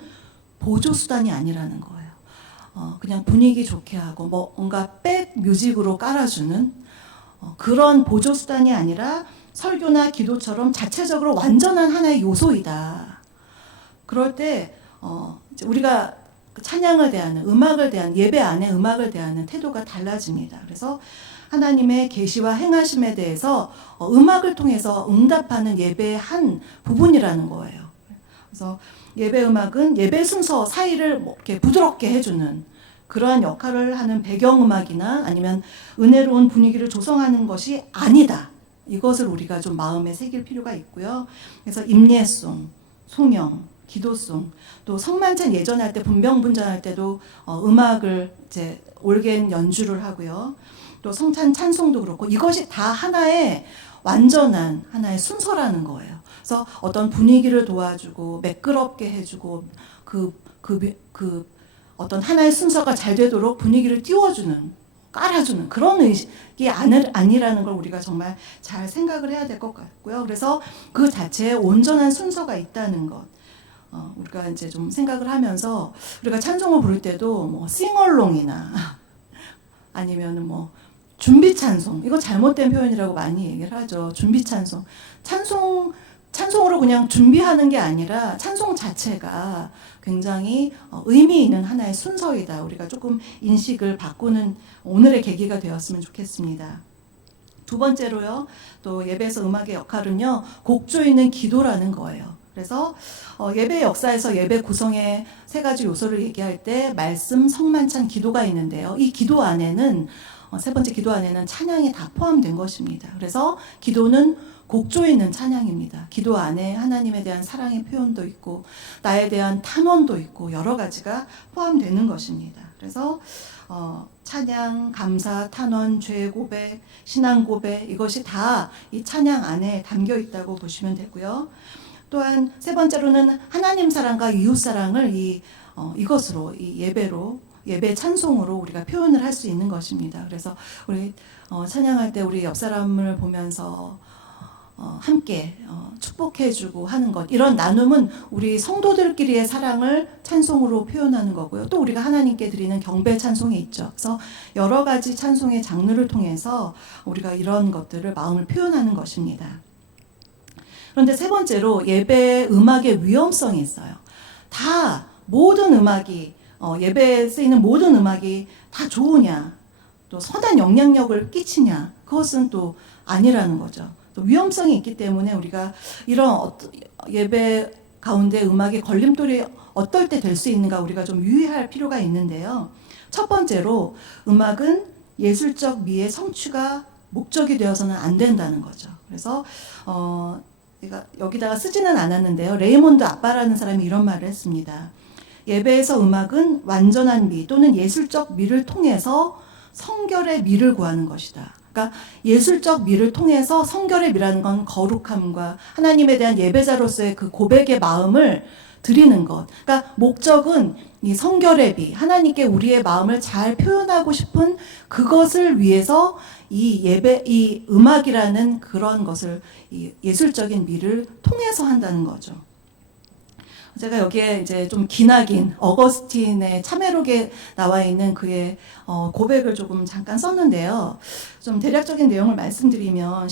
보조수단이 아니라는 거예요. 그냥 분위기 좋게 하고 뭔가 백 뮤직으로 깔아주는 그런 보조수단이 아니라 설교나 기도처럼 자체적으로 완전한 하나의 요소이다. 그럴 때 우리가 찬양을 대하는, 음악을 대하는, 예배 안에 음악을 대하는 태도가 달라집니다. 그래서 하나님의 계시와 행하심에 대해서 음악을 통해서 응답하는 예배의 한 부분이라는 거예요. 그래서 예배 음악은 예배 순서 사이를 이렇게 부드럽게 해주는 그러한 역할을 하는 배경음악이나 아니면 은혜로운 분위기를 조성하는 것이 아니다. 이것을 우리가 좀 마음에 새길 필요가 있고요. 그래서 임예송, 송영, 기도송, 또 성만찬 예전할 때 분명분전할 때도 음악을 이제 올겐 연주를 하고요. 또 성찬 찬송도 그렇고 이것이 다 하나의 완전한 하나의 순서라는 거예요. 그래서 어떤 분위기를 도와주고 매끄럽게 해주고 어떤 하나의 순서가 잘 되도록 분위기를 띄워주는, 깔아주는 그런 의식이 아니라는 걸 우리가 정말 잘 생각을 해야 될 것 같고요. 그래서 그 자체에 온전한 순서가 있다는 것. 우리가 이제 좀 생각을 하면서 우리가 찬송을 부를 때도 뭐 싱얼롱이나 아니면은 뭐 준비 찬송, 이거 잘못된 표현이라고 많이 얘기를 하죠. 준비 찬송. 찬송으로 그냥 준비하는 게 아니라 찬송 자체가 굉장히 의미 있는 하나의 순서이다. 우리가 조금 인식을 바꾸는 오늘의 계기가 되었으면 좋겠습니다. 두 번째로요, 또 예배에서 음악의 역할은요, 곡조 있는 기도라는 거예요. 그래서 예배 역사에서 예배 구성의 세 가지 요소를 얘기할 때 말씀, 성만찬, 기도가 있는데요. 이 기도 안에는 세 번째 기도 안에는 찬양이 다 포함된 것입니다. 그래서 기도는 곡조 있는 찬양입니다. 기도 안에 하나님에 대한 사랑의 표현도 있고 나에 대한 탄원도 있고 여러 가지가 포함되는 것입니다. 그래서 찬양, 감사, 탄원, 죄 고백, 신앙 고백 이것이 다 이 찬양 안에 담겨 있다고 보시면 되고요. 또한 세 번째로는 하나님 사랑과 이웃 사랑을 이것으로 이 예배 찬송으로 우리가 표현을 할 수 있는 것입니다. 그래서 우리 찬양할 때 우리 옆 사람을 보면서 함께 축복해주고 하는 것, 이런 나눔은 우리 성도들끼리의 사랑을 찬송으로 표현하는 거고요. 또 우리가 하나님께 드리는 경배 찬송이 있죠. 그래서 여러 가지 찬송의 장르를 통해서 우리가 이런 것들을 마음을 표현하는 것입니다. 그런데 세 번째로 예배 음악의 위험성이 있어요. 다 모든 음악이 예배에 쓰이는 모든 음악이 다 좋으냐, 또 선한 영향력을 끼치냐, 그것은 또 아니라는 거죠. 또 위험성이 있기 때문에 우리가 이런 예배 가운데 음악의 걸림돌이 어떨 때 될 수 있는가 우리가 좀 유의할 필요가 있는데요. 첫 번째로 음악은 예술적 미의 성취가 목적이 되어서는 안 된다는 거죠. 그래서 여기다가 쓰지는 않았는데요. 레이몬드 아빠라는 사람이 이런 말을 했습니다. 예배에서 음악은 완전한 미 또는 예술적 미를 통해서 성결의 미를 구하는 것이다. 그러니까 예술적 미를 통해서 성결의 미라는 건 거룩함과 하나님에 대한 예배자로서의 그 고백의 마음을 드리는 것. 그러니까 목적은 이 성결의 미, 하나님께 우리의 마음을 잘 표현하고 싶은 그것을 위해서 이 예배, 이 음악이라는 그런 것을 이 예술적인 미를 통해서 한다는 거죠. 제가 여기에 이제 좀 기나긴 어거스틴의 참회록에 나와 있는 그의 고백을 조금 잠깐 썼는데요. 좀 대략적인 내용을 말씀드리면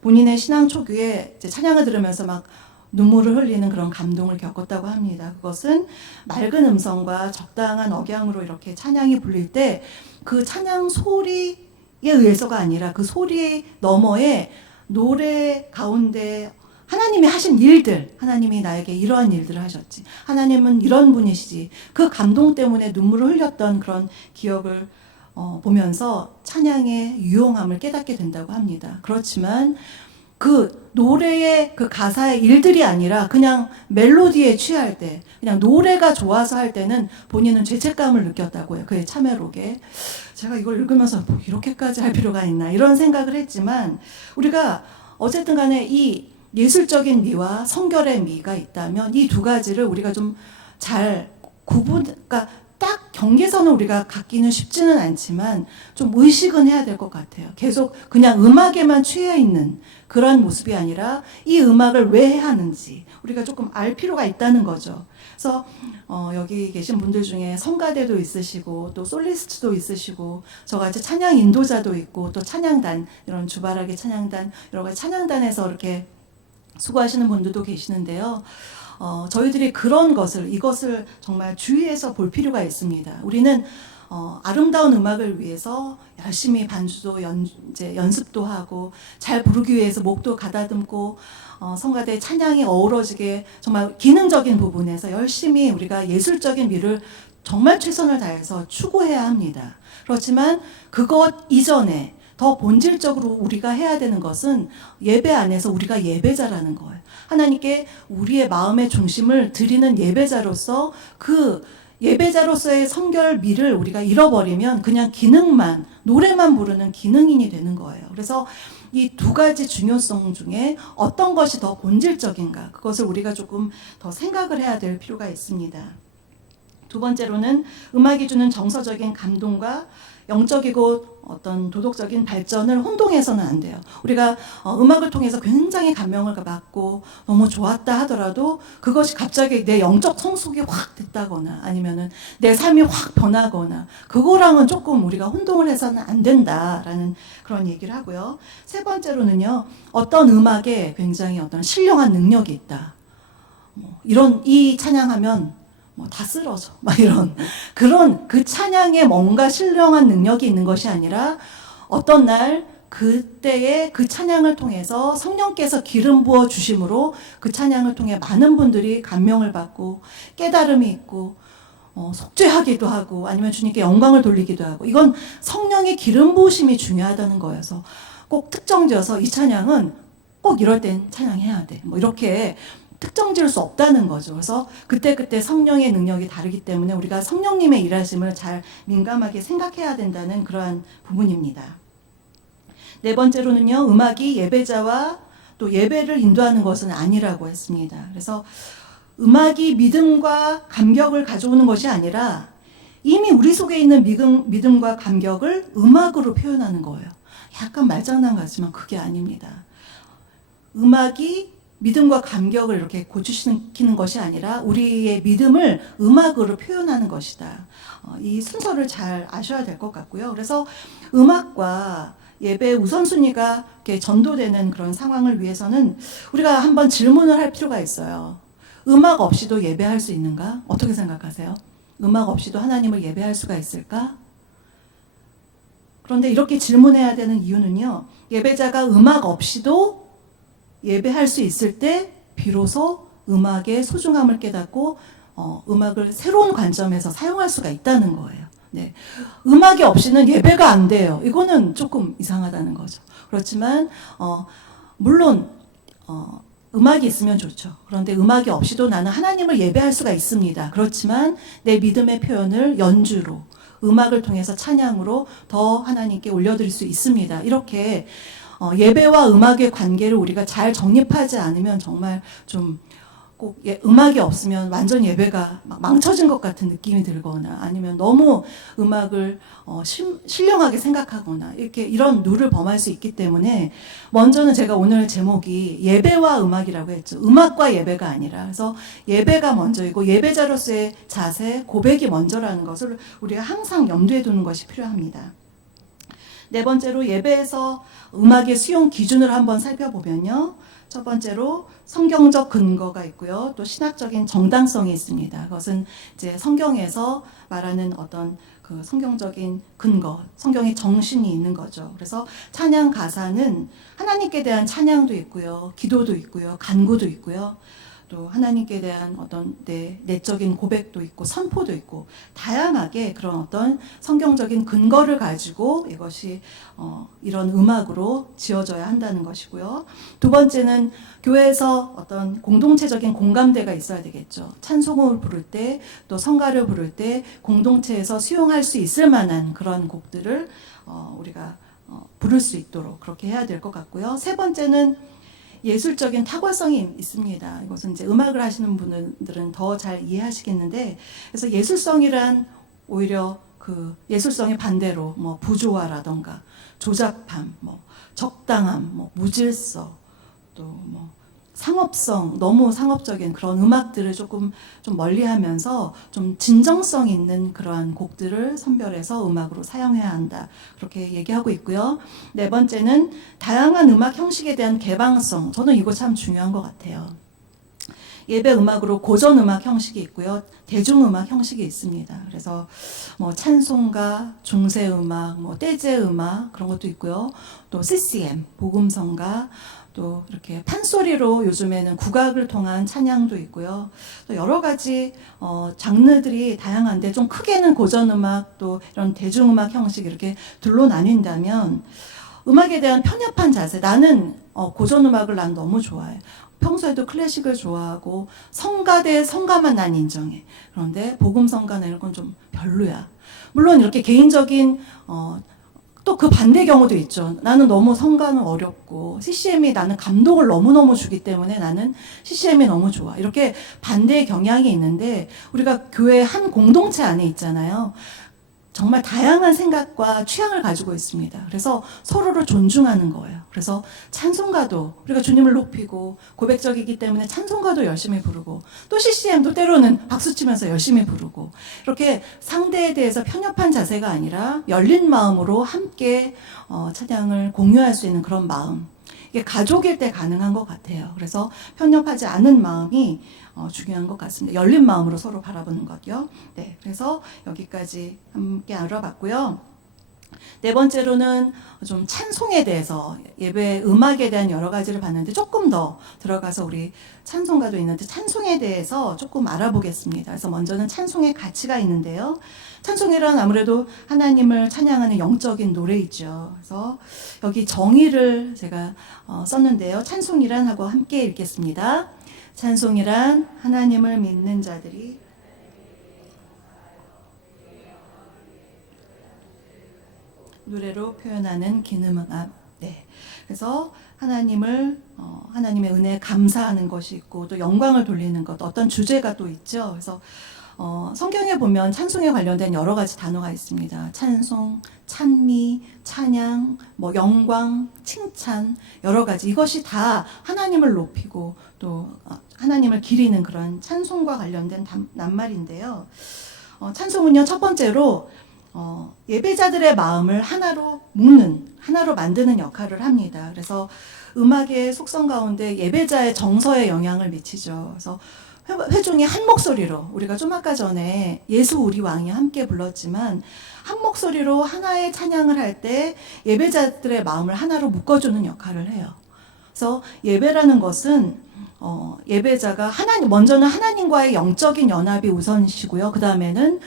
본인의 신앙 초기에 이제 찬양을 들으면서 막 눈물을 흘리는 그런 감동을 겪었다고 합니다. 그것은 맑은 음성과 적당한 억양으로 이렇게 찬양이 불릴 때 그 찬양 소리에 의해서가 아니라 그 소리 너머에 노래 가운데 하나님이 하신 일들, 하나님이 나에게 이러한 일들을 하셨지, 하나님은 이런 분이시지, 그 감동 때문에 눈물을 흘렸던 그런 기억을 보면서 찬양의 유용함을 깨닫게 된다고 합니다. 그렇지만 그 노래의 그 가사의 일들이 아니라 그냥 멜로디에 취할 때, 그냥 노래가 좋아서 할 때는 본인은 죄책감을 느꼈다고요. 그의 참회록에. 제가 이걸 읽으면서 뭐 이렇게까지 할 필요가 있나 이런 생각을 했지만, 우리가 어쨌든 간에 이 예술적인 미와 성결의 미가 있다면 이 두 가지를 우리가 좀 잘 그러니까 딱 경계선을 우리가 갖기는 쉽지는 않지만 좀 의식은 해야 될 것 같아요. 계속 그냥 음악에만 취해 있는 그런 모습이 아니라 이 음악을 왜 해야 하는지 우리가 조금 알 필요가 있다는 거죠. 그래서 여기 계신 분들 중에 성가대도 있으시고 또 솔리스트도 있으시고 저같이 찬양 인도자도 있고 또 찬양단, 이런 주바라기 찬양단, 여러 가지 찬양단에서 이렇게 수고하시는 분들도 계시는데요. 저희들이 이것을 정말 주의해서 볼 필요가 있습니다. 우리는 아름다운 음악을 위해서 열심히 반주도 이제 연습도 하고 잘 부르기 위해서 목도 가다듬고 성가대 찬양이 어우러지게 정말 기능적인 부분에서 열심히 우리가 예술적인 미를 정말 최선을 다해서 추구해야 합니다. 그렇지만 그것 이전에 더 본질적으로 우리가 해야 되는 것은 예배 안에서 우리가 예배자라는 거예요. 하나님께 우리의 마음의 중심을 드리는 예배자로서 그 예배자로서의 성결미를 우리가 잃어버리면 그냥 기능만, 노래만 부르는 기능인이 되는 거예요. 그래서 이 두 가지 중요성 중에 어떤 것이 더 본질적인가, 그것을 우리가 조금 더 생각을 해야 될 필요가 있습니다. 두 번째로는 음악이 주는 정서적인 감동과 영적이고 어떤 도덕적인 발전을 혼동해서는 안 돼요. 우리가 음악을 통해서 굉장히 감명을 받고 너무 좋았다 하더라도 그것이 갑자기 내 영적 성숙이 확 됐다거나 아니면은 내 삶이 확 변하거나 그거랑은 조금 우리가 혼동을 해서는 안 된다라는 그런 얘기를 하고요. 세 번째로는요, 어떤 음악에 굉장히 어떤 신령한 능력이 있다. 이 찬양하면 다 쓰러져. 이런 그런 그 찬양에 뭔가 신령한 능력이 있는 것이 아니라 어떤 날 그때의 그 찬양을 통해서 성령께서 기름 부어 주심으로 그 찬양을 통해 많은 분들이 감명을 받고 깨달음이 있고 속죄하기도 하고 아니면 주님께 영광을 돌리기도 하고, 이건 성령의 기름 부으심이 중요하다는 거여서 꼭 특정지어서 이 찬양은 꼭 이럴 땐 찬양해야 돼. 이렇게 특정 지을 수 없다는 거죠. 그래서 그때그때 성령의 능력이 다르기 때문에 우리가 성령님의 일하심을 잘 민감하게 생각해야 된다는 그러한 부분입니다. 네 번째로는요, 음악이 예배자와 또 예배를 인도하는 것은 아니라고 했습니다. 그래서 음악이 믿음과 감격을 가져오는 것이 아니라 이미 우리 속에 있는 믿음과 감격을 음악으로 표현하는 거예요. 약간 말장난 같지만 그게 아닙니다. 음악이 믿음과 감격을 이렇게 고취시키는 것이 아니라 우리의 믿음을 음악으로 표현하는 것이다. 이 순서를 잘 아셔야 될 것 같고요. 그래서 음악과 예배의 우선순위가 이렇게 전도되는 그런 상황을 위해서는 우리가 한번 질문을 할 필요가 있어요. 음악 없이도 예배할 수 있는가? 어떻게 생각하세요? 음악 없이도 하나님을 예배할 수가 있을까? 그런데 이렇게 질문해야 되는 이유는요, 예배자가 음악 없이도 예배할 수 있을 때 비로소 음악의 소중함을 깨닫고 음악을 새로운 관점에서 사용할 수가 있다는 거예요. 네. 음악이 없이는 예배가 안 돼요. 이거는 조금 이상하다는 거죠. 그렇지만 물론 음악이 있으면 좋죠. 그런데 음악이 없이도 나는 하나님을 예배할 수가 있습니다. 그렇지만 내 믿음의 표현을 연주로, 음악을 통해서 찬양으로 더 하나님께 올려드릴 수 있습니다. 이렇게 예배와 음악의 관계를 우리가 잘 정립하지 않으면 정말 좀 꼭 음악이 없으면 완전 예배가 막 망쳐진 것 같은 느낌이 들거나 아니면 너무 음악을 신령하게 생각하거나 이렇게 이런 룰을 범할 수 있기 때문에 먼저는 제가 오늘 제목이 예배와 음악이라고 했죠. 음악과 예배가 아니라 그래서 예배가 먼저이고 예배자로서의 자세, 고백이 먼저라는 것을 우리가 항상 염두에 두는 것이 필요합니다. 네 번째로 예배에서 음악의 수용 기준을 한번 살펴보면요. 첫 번째로 성경적 근거가 있고요. 또 신학적인 정당성이 있습니다. 그것은 이제 성경에서 말하는 어떤 그 성경적인 근거, 성경의 정신이 있는 거죠. 그래서 찬양 가사는 하나님께 대한 찬양도 있고요. 기도도 있고요. 간구도 있고요. 또 하나님께 대한 어떤 내적인 고백도 있고 선포도 있고 다양하게 그런 어떤 성경적인 근거를 가지고 이것이 이런 음악으로 지어져야 한다는 것이고요. 두 번째는 교회에서 어떤 공동체적인 공감대가 있어야 되겠죠. 찬송을 부를 때 또 성가를 부를 때 공동체에서 수용할 수 있을 만한 그런 곡들을 우리가 부를 수 있도록 그렇게 해야 될 것 같고요. 세 번째는 예술적인 탁월성이 있습니다. 이것은 이제 음악을 하시는 분들은 더 잘 이해하시겠는데, 그래서 예술성이란 오히려 그 예술성의 반대로 뭐 부조화라던가 조잡함, 뭐 적당함, 뭐 무질서, 또 뭐 상업성, 너무 상업적인 그런 음악들을 조금 좀 멀리하면서 좀 진정성 있는 그러한 곡들을 선별해서 음악으로 사용해야 한다. 그렇게 얘기하고 있고요. 네 번째는 다양한 음악 형식에 대한 개방성. 저는 이거 참 중요한 것 같아요. 예배 음악으로 고전 음악 형식이 있고요. 대중 음악 형식이 있습니다. 그래서 뭐 찬송가, 중세 음악, 뭐 떼제 음악 그런 것도 있고요. 또 CCM, 복음성가, 또 이렇게 판소리로 요즘에는 국악을 통한 찬양도 있고요. 또 여러 가지 장르들이 다양한데 좀 크게는 고전 음악 또 이런 대중 음악 형식 이렇게 둘로 나뉜다면 음악에 대한 편협한 자세. 나는 고전 음악을 난 너무 좋아해. 평소에도 클래식을 좋아하고 성가 대 성가만 난 인정해. 그런데 복음성가나 이런 건 좀 별로야. 물론 이렇게 개인적인 또 그 반대 경우도 있죠. 나는 너무 성가는 어렵고 CCM이 나는 감동을 너무너무 주기 때문에 나는 CCM이 너무 좋아. 이렇게 반대의 경향이 있는데 우리가 교회 한 공동체 안에 있잖아요. 정말 다양한 생각과 취향을 가지고 있습니다. 그래서 서로를 존중하는 거예요. 그래서 찬송가도 우리가 주님을 높이고 고백적이기 때문에 찬송가도 열심히 부르고 또 CCM도 때로는 박수치면서 열심히 부르고 이렇게 상대에 대해서 편협한 자세가 아니라 열린 마음으로 함께 찬양을 공유할 수 있는 그런 마음. 이게 가족일 때 가능한 것 같아요. 그래서 편협하지 않은 마음이 중요한 것 같습니다. 열린 마음으로 서로 바라보는 것요. 네, 그래서 여기까지 함께 알아봤고요. 네 번째로는 좀 찬송에 대해서 예배 음악에 대한 여러 가지를 봤는데 조금 더 들어가서 우리 찬송가도 있는데 찬송에 대해서 조금 알아보겠습니다. 그래서 먼저는 찬송의 가치가 있는데요. 찬송이란 아무래도 하나님을 찬양하는 영적인 노래이죠. 그래서 여기 정의를 제가 썼는데요. 찬송이란 하고 함께 읽겠습니다. 찬송이란 하나님을 믿는 자들이 노래로 표현하는 기능음악. 네. 그래서 하나님의 은혜에 감사하는 것이 있고 또 영광을 돌리는 것, 어떤 주제가 또 있죠. 그래서 성경에 보면 찬송에 관련된 여러 가지 단어가 있습니다. 찬송, 찬미, 찬양, 뭐 영광, 칭찬 여러 가지 이것이 다 하나님을 높이고 또 하나님을 기리는 그런 찬송과 관련된 낱말인데요. 찬송은요 첫 번째로 예배자들의 마음을 하나로 묶는, 하나로 만드는 역할을 합니다. 그래서 음악의 속성 가운데 예배자의 정서에 영향을 미치죠. 그래서 회중이 한 목소리로 우리가 좀 아까 전에 예수 우리 왕이 함께 불렀지만 한 목소리로 하나의 찬양을 할 때 예배자들의 마음을 하나로 묶어주는 역할을 해요. 그래서 예배라는 것은 예배자가 먼저는 하나님과의 영적인 연합이 우선이시고요. 그 다음에는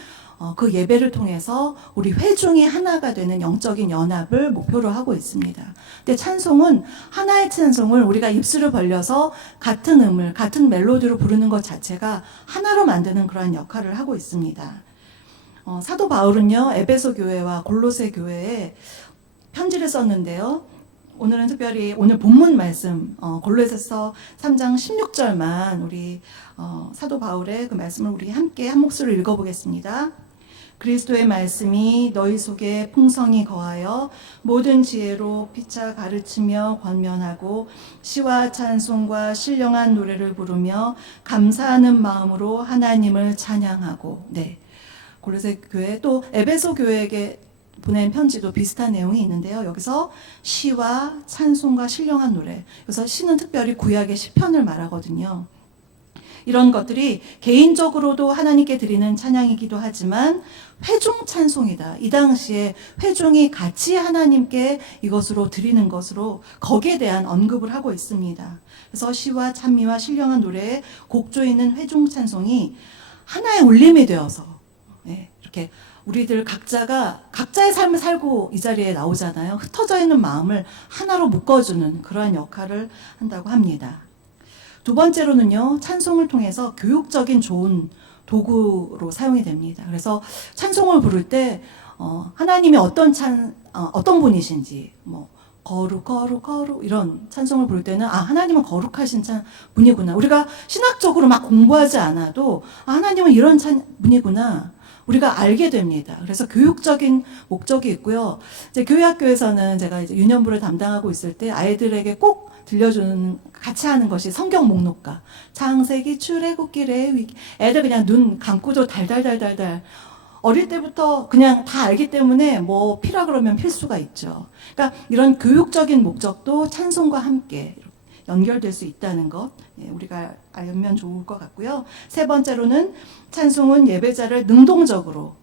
그 예배를 통해서 우리 회중이 하나가 되는 영적인 연합을 목표로 하고 있습니다. 근데 찬송은 하나의 찬송을 우리가 입술을 벌려서 같은 음을 같은 멜로디로 부르는 것 자체가 하나로 만드는 그러한 역할을 하고 있습니다. 사도 바울은요, 에베소 교회와 골로새 교회에 편지를 썼는데요. 오늘은 특별히 오늘 본문 말씀 골로새서 3장 16절만 우리 사도 바울의 그 말씀을 우리 함께 한 목소리로 읽어보겠습니다. 그리스도의 말씀이 너희 속에 풍성히 거하여 모든 지혜로 피차 가르치며 권면하고 시와 찬송과 신령한 노래를 부르며 감사하는 마음으로 하나님을 찬양하고. 네, 골로새 교회 또 에베소 교회에게 보낸 편지도 비슷한 내용이 있는데요. 여기서 시와 찬송과 신령한 노래, 그래서 시는 특별히 구약의 시편을 말하거든요. 이런 것들이 개인적으로도 하나님께 드리는 찬양이기도 하지만 회중 찬송이다. 이 당시에 회중이 같이 하나님께 이것으로 드리는 것으로 거기에 대한 언급을 하고 있습니다. 그래서 시와 찬미와 신령한 노래에 곡조 있는 회중 찬송이 하나의 울림이 되어서, 이렇게 우리들 각자가 각자의 삶을 살고 이 자리에 나오잖아요. 흩어져 있는 마음을 하나로 묶어주는 그러한 역할을 한다고 합니다. 두 번째로는요, 찬송을 통해서 교육적인 좋은 도구로 사용이 됩니다. 그래서 찬송을 부를 때 하나님이 어떤 분이신지, 거룩 이런 찬송을 부를 때는 하나님은 거룩하신 분이구나. 우리가 신학적으로 막 공부하지 않아도 하나님은 이런 분이구나. 우리가 알게 됩니다. 그래서 교육적인 목적이 있고요. 이제 교회 학교에서는 제가 이제 유년부를 담당하고 있을 때 아이들에게 꼭 들려주는, 같이 하는 것이 성경 목록가. 창세기, 출애굽기, 레위기. 애들 그냥 눈 감고도 달달달달달. 어릴 때부터 그냥 다 알기 때문에 뭐 피라 그러면 필 수가 있죠. 그러니까 이런 교육적인 목적도 찬송과 함께 연결될 수 있다는 것, 우리가 알면 좋을 것 같고요. 세 번째로는 찬송은 예배자를 능동적으로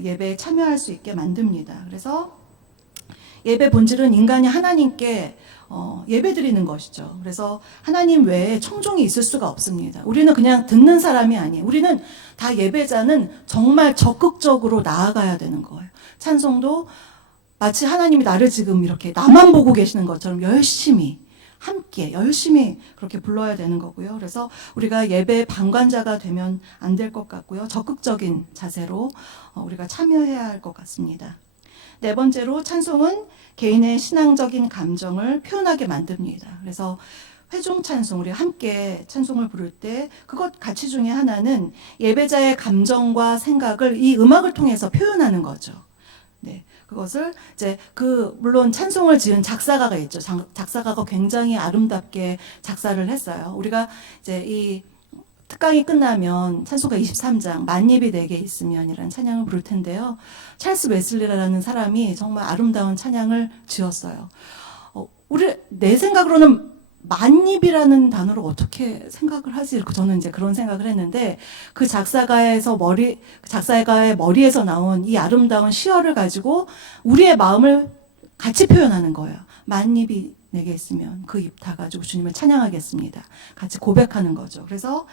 예배에 참여할 수 있게 만듭니다. 그래서 예배 본질은 인간이 하나님께 예배드리는 것이죠. 그래서 하나님 외에 청종이 있을 수가 없습니다. 우리는 그냥 듣는 사람이 아니에요. 우리는 다 예배자는 정말 적극적으로 나아가야 되는 거예요. 찬송도 마치 하나님이 나를 지금 이렇게 나만 보고 계시는 것처럼 열심히 함께 열심히 그렇게 불러야 되는 거고요. 그래서 우리가 예배 방관자가 되면 안 될 것 같고요. 적극적인 자세로 우리가 참여해야 할 것 같습니다. 네 번째로 찬송은 개인의 신앙적인 감정을 표현하게 만듭니다. 그래서 회중 찬송, 우리 함께 찬송을 부를 때 그것 가치 중에 하나는 예배자의 감정과 생각을 이 음악을 통해서 표현하는 거죠. 네, 그것을 이제 물론 찬송을 지은 작사가가 있죠. 작사가가 굉장히 아름답게 작사를 했어요. 우리가 이제 이 특강이 끝나면 찬송가 23장 만입이 내게 있으면이라는 찬양을 부를 텐데요. 찰스 웨슬리라는 사람이 정말 아름다운 찬양을 지었어요. 내 생각으로는 만입이라는 단어를 어떻게 생각을 하지? 저는 이제 그런 생각을 했는데 그 작사가의 머리에서 나온 이 아름다운 시어를 가지고 우리의 마음을 같이 표현하는 거예요. 만입이 내게 있으면 그 입 다 가지고 주님을 찬양하겠습니다. 같이 고백하는 거죠. 그래서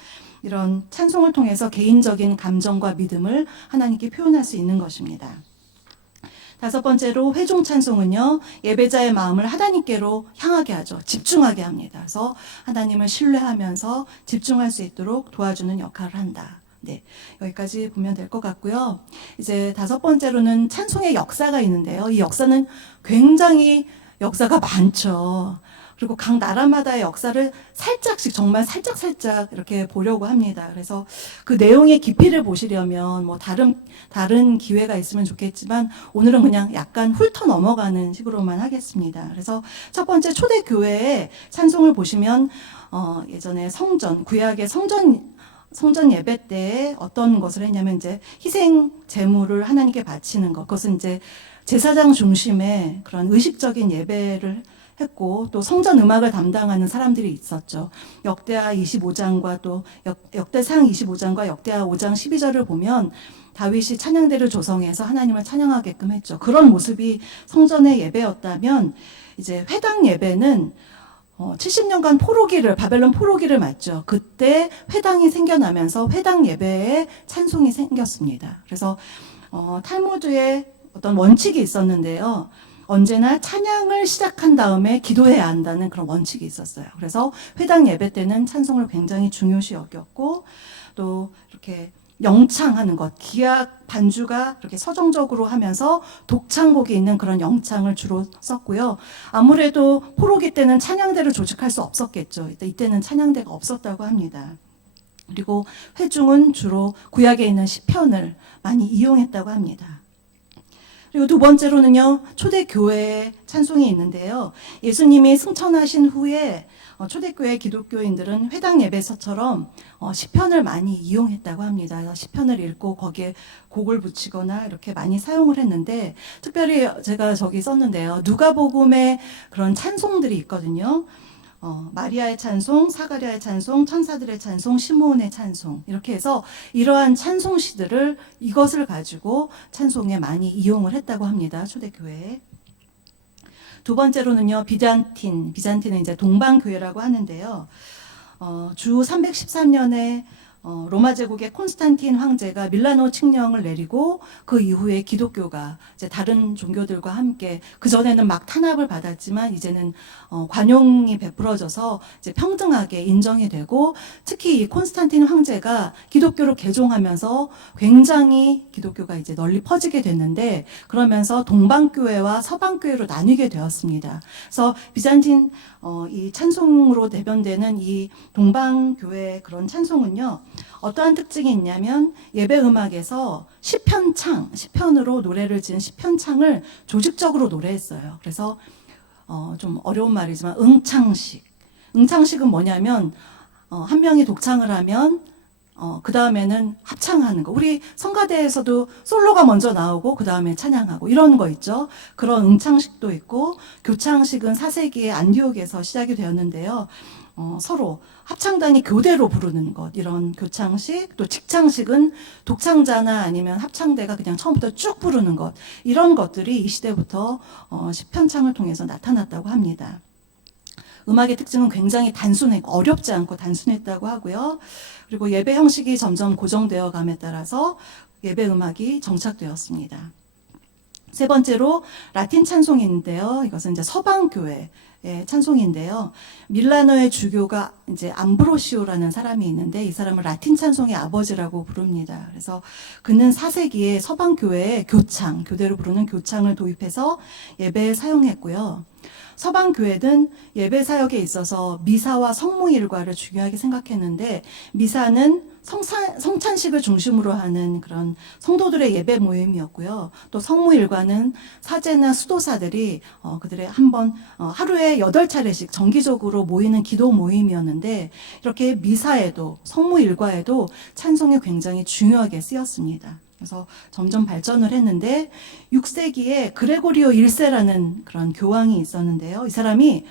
이런 찬송을 통해서 개인적인 감정과 믿음을 하나님께 표현할 수 있는 것입니다. 다섯 번째로 회중 찬송은요, 예배자의 마음을 하나님께로 향하게 하죠. 집중하게 합니다. 그래서 하나님을 신뢰하면서 집중할 수 있도록 도와주는 역할을 한다. 네, 여기까지 보면 될 것 같고요. 이제 다섯 번째로는 찬송의 역사가 있는데요. 이 역사는 굉장히 역사가 많죠. 그리고 각 나라마다의 역사를 살짝씩, 정말 살짝 이렇게 보려고 합니다. 그래서 그 내용의 깊이를 보시려면 뭐 다른 기회가 있으면 좋겠지만 오늘은 그냥 약간 훑어 넘어가는 식으로만 하겠습니다. 그래서 첫 번째 초대교회의 찬송을 보시면 예전에 구약의 성전 예배 때 어떤 것을 했냐면 이제 희생 제물을 하나님께 바치는 것. 그것은 이제 제사장 중심의 그런 의식적인 예배를 했고, 또 성전 음악을 담당하는 사람들이 있었죠. 역대하 25장과 또 역대상 25장과 역대하 5장 12절을 보면 다윗이 찬양대를 조성해서 하나님을 찬양하게끔 했죠. 그런 모습이 성전의 예배였다면 이제 회당 예배는 70년간 바벨론 포로기를 맞죠. 그때 회당이 생겨나면서 회당 예배에 찬송이 생겼습니다. 그래서 탈무드에 어떤 원칙이 있었는데요. 언제나 찬양을 시작한 다음에 기도해야 한다는 그런 원칙이 있었어요. 그래서 회당 예배 때는 찬송을 굉장히 중요시 여겼고, 또 이렇게 영창하는 것, 기악 반주가 이렇게 서정적으로 하면서 독창곡이 있는 그런 영창을 주로 썼고요. 아무래도 포로기 때는 찬양대를 조직할 수 없었겠죠. 이때는 찬양대가 없었다고 합니다. 그리고 회중은 주로 구약에 있는 시편을 많이 이용했다고 합니다. 그리고 두 번째로는요, 초대교회의 찬송이 있는데요. 예수님이 승천하신 후에 초대교회 기독교인들은 회당 예배서처럼 시편을 많이 이용했다고 합니다. 시편을 읽고 거기에 곡을 붙이거나 이렇게 많이 사용을 했는데, 특별히 제가 저기 썼는데요. 누가복음에 그런 찬송들이 있거든요. 마리아의 찬송, 사가랴의 찬송, 천사들의 찬송, 시므온의 찬송, 이렇게 해서 이러한 찬송 시들을 이것을 가지고 찬송에 많이 이용을 했다고 합니다. 초대교회에. 두 번째로는요, 비잔틴은 이제 동방교회라고 하는데요. 주 313년에 로마 제국의 콘스탄틴 황제가 밀라노 칙령을 내리고 그 이후에 기독교가 이제 다른 종교들과 함께, 그 전에는 막 탄압을 받았지만 이제는 관용이 베풀어져서 이제 평등하게 인정이 되고, 특히 이 콘스탄틴 황제가 기독교를 개종하면서 굉장히 기독교가 이제 널리 퍼지게 됐는데, 그러면서 동방교회와 서방교회로 나뉘게 되었습니다. 그래서 비잔틴 이 찬송으로 대변되는 이 동방교회 그런 찬송은요, 어떠한 특징이 있냐면 예배 음악에서 시편으로 노래를 지은 시편창을 조직적으로 노래했어요. 그래서 좀 어려운 말이지만 응창식은 뭐냐면 한 명이 독창을 하면 그 다음에는 합창하는 거. 우리 성가대에서도 솔로가 먼저 나오고 그 다음에 찬양하고 이런 거 있죠. 그런 응창식도 있고, 교창식은 4세기에 안디옥에서 시작이 되었는데요. 서로 합창단이 교대로 부르는 것, 이런 교창식, 또 직창식은 독창자나 아니면 합창대가 그냥 처음부터 쭉 부르는 것, 이런 것들이 이 시대부터 시편창을 통해서 나타났다고 합니다. 음악의 특징은 굉장히 단순했고 어렵지 않고 단순했다고 하고요. 그리고 예배 형식이 점점 고정되어 감에 따라서 예배 음악이 정착되었습니다. 세 번째로 라틴 찬송인데요. 이것은 이제 서방교회의 찬송인데요. 밀라노의 주교가 이제 암브로시오라는 사람이 있는데, 이 사람을 라틴 찬송의 아버지라고 부릅니다. 그래서 그는 4세기에 서방교회에 교대로 부르는 교창을 도입해서 예배에 사용했고요. 서방교회는 예배 사역에 있어서 미사와 성무 일과를 중요하게 생각했는데, 미사는 성찬식을 중심으로 하는 그런 성도들의 예배 모임이었고요. 또 성무 일과는 사제나 수도사들이 그들의 하루에 8차례씩 정기적으로 모이는 기도 모임이었는데, 이렇게 미사에도 성무 일과에도 찬송이 굉장히 중요하게 쓰였습니다. 그래서 점점 발전을 했는데, 6세기에 그레고리오 1세라는 그런 교황이 있었는데요. 이 사람이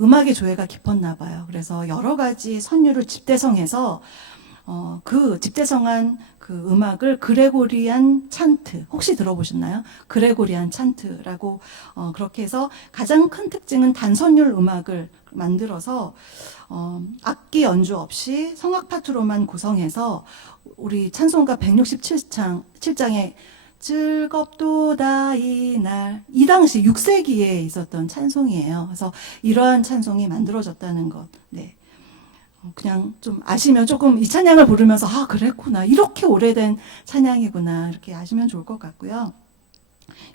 음악의 조예가 깊었나 봐요. 그래서 여러 가지 선율을 집대성해서 그 집대성한 그 음악을 그레고리안 찬트, 혹시 들어보셨나요? 그레고리안 찬트라고 그렇게 해서 가장 큰 특징은 단선율 음악을 만들어서 악기 연주 없이 성악 파트로만 구성해서 우리 찬송가 167장에 즐겁도다 이날, 이 당시 6세기에 있었던 찬송이에요. 그래서 이러한 찬송이 만들어졌다는 것. 네. 그냥 좀 아시면 조금 이 찬양을 부르면서 그랬구나, 이렇게 오래된 찬양이구나, 이렇게 아시면 좋을 것 같고요.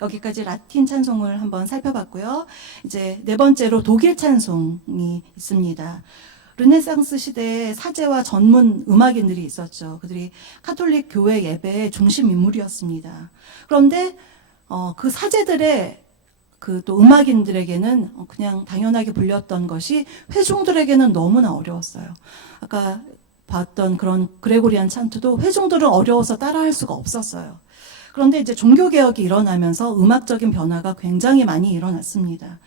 여기까지 라틴 찬송을 한번 살펴봤고요. 이제 네 번째로 독일 찬송이 있습니다. 르네상스 시대에 사제와 전문 음악인들이 있었죠. 그들이 카톨릭 교회 예배의 중심 인물이었습니다. 그런데 그 사제들의 또 음악인들에게는 그냥 당연하게 불렸던 것이 회중들에게는 너무나 어려웠어요. 아까 봤던 그런 그레고리안 찬트도 회중들은 어려워서 따라할 수가 없었어요. 그런데 이제 종교개혁이 일어나면서 음악적인 변화가 굉장히 많이 일어났습니다.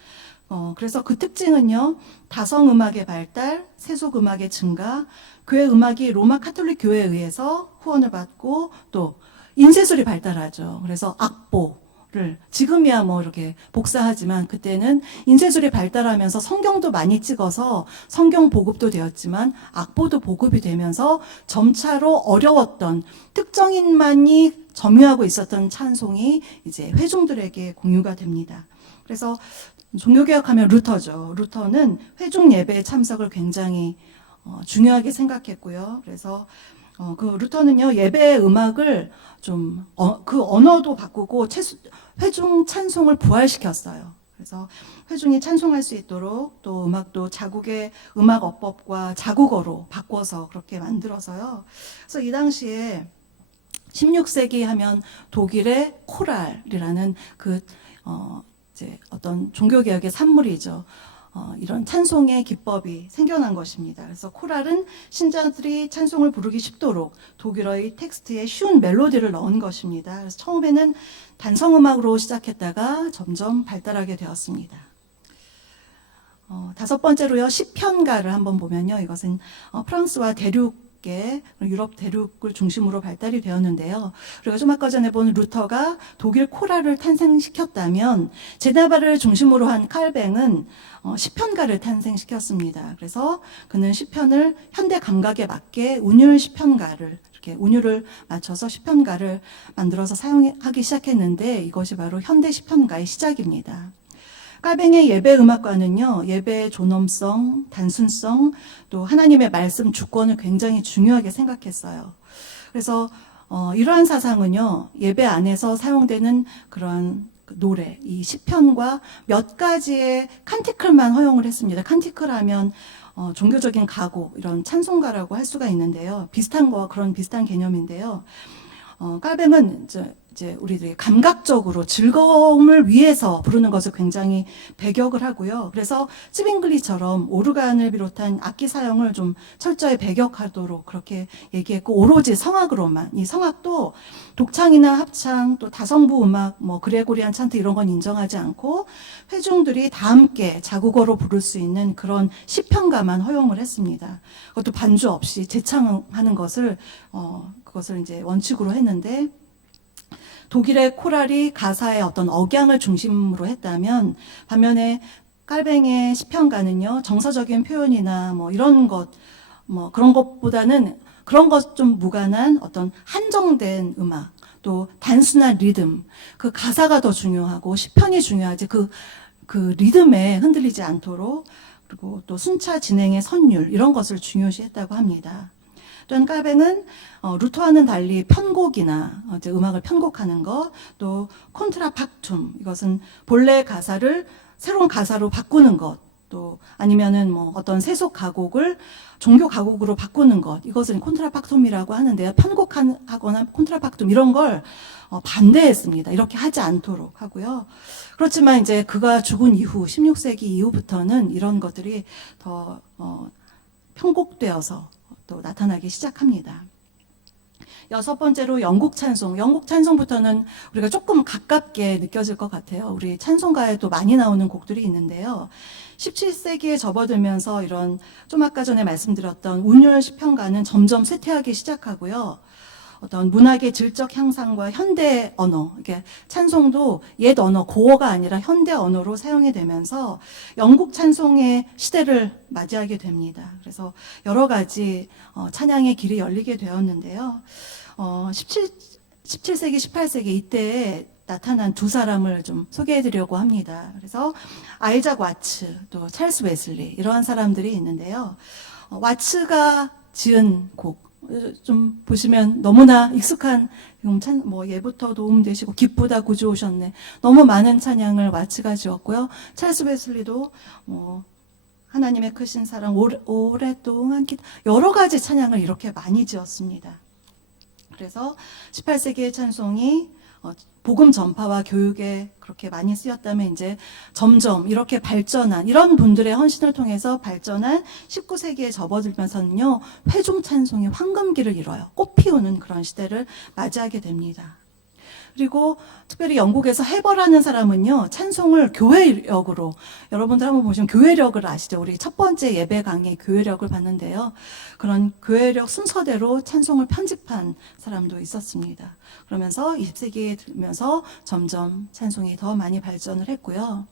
그래서 그 특징은요, 다성음악의 발달, 세속음악의 증가, 교회 음악이 로마 카톨릭 교회에 의해서 후원을 받고, 또 인쇄술이 발달하죠. 그래서 악보를 지금이야 뭐 이렇게 복사하지만, 그때는 인쇄술이 발달하면서 성경도 많이 찍어서 성경 보급도 되었지만 악보도 보급이 되면서 점차로 어려웠던 특정인만이 점유하고 있었던 찬송이 이제 회중들에게 공유가 됩니다. 그래서 종교개혁하면 루터죠. 루터는 회중 예배의 참석을 굉장히 중요하게 생각했고요. 그래서 그 루터는요, 예배 음악을 좀, 그 언어도 바꾸고 회중 찬송을 부활시켰어요. 그래서 회중이 찬송할 수 있도록 또 음악도 자국의 음악 어법과 자국어로 바꿔서 그렇게 만들어서요. 그래서 이 당시에 16세기 하면 독일의 코랄이라는 이제 어떤 종교개혁의 산물이죠. 이런 찬송의 기법이 생겨난 것입니다. 그래서 코랄은 신자들이 찬송을 부르기 쉽도록 독일어의 텍스트에 쉬운 멜로디를 넣은 것입니다. 그래서 처음에는 단성음악으로 시작했다가 점점 발달하게 되었습니다. 다섯 번째로요, 시편가를 한번 보면요, 이것은 프랑스와 유럽 대륙을 중심으로 발달이 되었는데요. 그리고 좀 아까 전에 본 루터가 독일 코랄을 탄생시켰다면 제나바를 중심으로 한 칼뱅은 시편가를 탄생시켰습니다. 그래서 그는 시편을 현대 감각에 맞게 운율 시편가를 이렇게 운율을 맞춰서 시편가를 만들어서 사용하기 시작했는데 이것이 바로 현대 시편가의 시작입니다. 칼뱅의 예배 음악과는요, 예배의 존엄성, 단순성, 또 하나님의 말씀 주권을 굉장히 중요하게 생각했어요. 그래서 이러한 사상은요, 예배 안에서 사용되는 그런 노래, 이 시편과 몇 가지의 칸티클만 허용을 했습니다. 칸티클 하면 종교적인 가곡, 이런 찬송가라고 할 수가 있는데요. 비슷한 거와 그런 비슷한 개념인데요. 칼뱅은 이제 우리들이 감각적으로 즐거움을 위해서 부르는 것을 굉장히 배격을 하고요. 그래서 찌빙글리처럼 오르간을 비롯한 악기 사용을 좀 철저히 배격하도록 그렇게 얘기했고, 오로지 성악으로만, 이 성악도 독창이나 합창, 또 다성부 음악, 그레고리안 찬트 이런 건 인정하지 않고 회중들이 다 함께 자국어로 부를 수 있는 그런 시편가만 허용을 했습니다. 그것도 반주 없이 재창하는 것을 그것을 이제 원칙으로 했는데, 독일의 코랄이 가사의 어떤 억양을 중심으로 했다면 반면에 칼뱅의 시편가는요, 정서적인 표현이나 이런 것, 그런 것보다는 그런 것 좀 무관한 어떤 한정된 음악, 또 단순한 리듬, 그 가사가 더 중요하고 시편이 중요하지 그 리듬에 흔들리지 않도록, 그리고 또 순차 진행의 선율 이런 것을 중요시했다고 합니다. 또한 칼뱅은 루터와는 달리 편곡이나 이제 음악을 편곡하는 것, 또 콘트라팍툼, 이것은 본래 가사를 새로운 가사로 바꾸는 것, 또 아니면은 어떤 세속 가곡을 종교 가곡으로 바꾸는 것, 이것을 콘트라팍툼이라고 하는데요. 편곡하거나 콘트라팍툼 이런 걸 반대했습니다. 이렇게 하지 않도록 하고요. 그렇지만 이제 그가 죽은 이후 16세기 이후부터는 이런 것들이 더 편곡되어서 또 나타나기 시작합니다. 여섯 번째로 영국 찬송. 영국 찬송부터는 우리가 조금 가깝게 느껴질 것 같아요. 우리 찬송가에도 많이 나오는 곡들이 있는데요. 17세기에 접어들면서 이런 좀 아까 전에 말씀드렸던 운율 시편가는 점점 쇠퇴하기 시작하고요. 어떤 문학의 질적 향상과 현대 언어, 이게 찬송도 옛 언어, 고어가 아니라 현대 언어로 사용이 되면서 영국 찬송의 시대를 맞이하게 됩니다. 그래서 여러 가지 찬양의 길이 열리게 되었는데요. 17세기, 18세기 이때에 나타난 두 사람을 좀 소개해드리려고 합니다. 그래서 아이작 와츠, 또 찰스 웨슬리 이러한 사람들이 있는데요. 와츠가 지은 곡, 좀 보시면 너무나 익숙한 예부터 도움되시고 기쁘다 구주 오셨네, 너무 많은 찬양을 와츠가 지었고요. 찰스 웨슬리도 하나님의 크신 사랑 오랫동안 여러 가지 찬양을 이렇게 많이 지었습니다. 그래서 18세기의 찬송이 복음 전파와 교육에 그렇게 많이 쓰였다면 이제 점점 이렇게 발전한, 이런 분들의 헌신을 통해서 발전한 19세기에 접어들면서는요, 회중 찬송이 황금기를 이뤄요. 꽃피우는 그런 시대를 맞이하게 됩니다. 그리고 특별히 영국에서 해버라는 사람은요, 찬송을 교회력으로, 여러분들 한번 보시면 교회력을 아시죠? 우리 첫 번째 예배 강의 교회력을 봤는데요. 그런 교회력 순서대로 찬송을 편집한 사람도 있었습니다. 그러면서 20세기에 들면서 점점 찬송이 더 많이 발전을 했고요.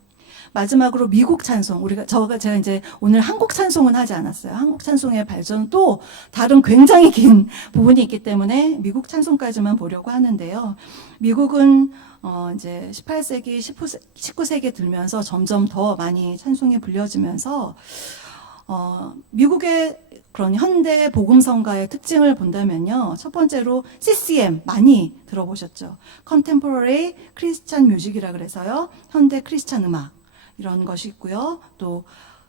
마지막으로 미국 찬송, 제가 이제 오늘 한국 찬송은 하지 않았어요. 한국 찬송의 발전 또 다른 굉장히 긴 부분이 있기 때문에 미국 찬송까지만 보려고 하는데요. 미국은 이제 18세기, 19세기에 들면서 점점 더 많이 찬송이 불려지면서 미국의 그런 현대 복음성가의 특징을 본다면요. 첫 번째로 CCM 많이 들어보셨죠. Contemporary Christian Music이라 그래서요. 현대 크리스찬 음악 이런 것이 있고요. 또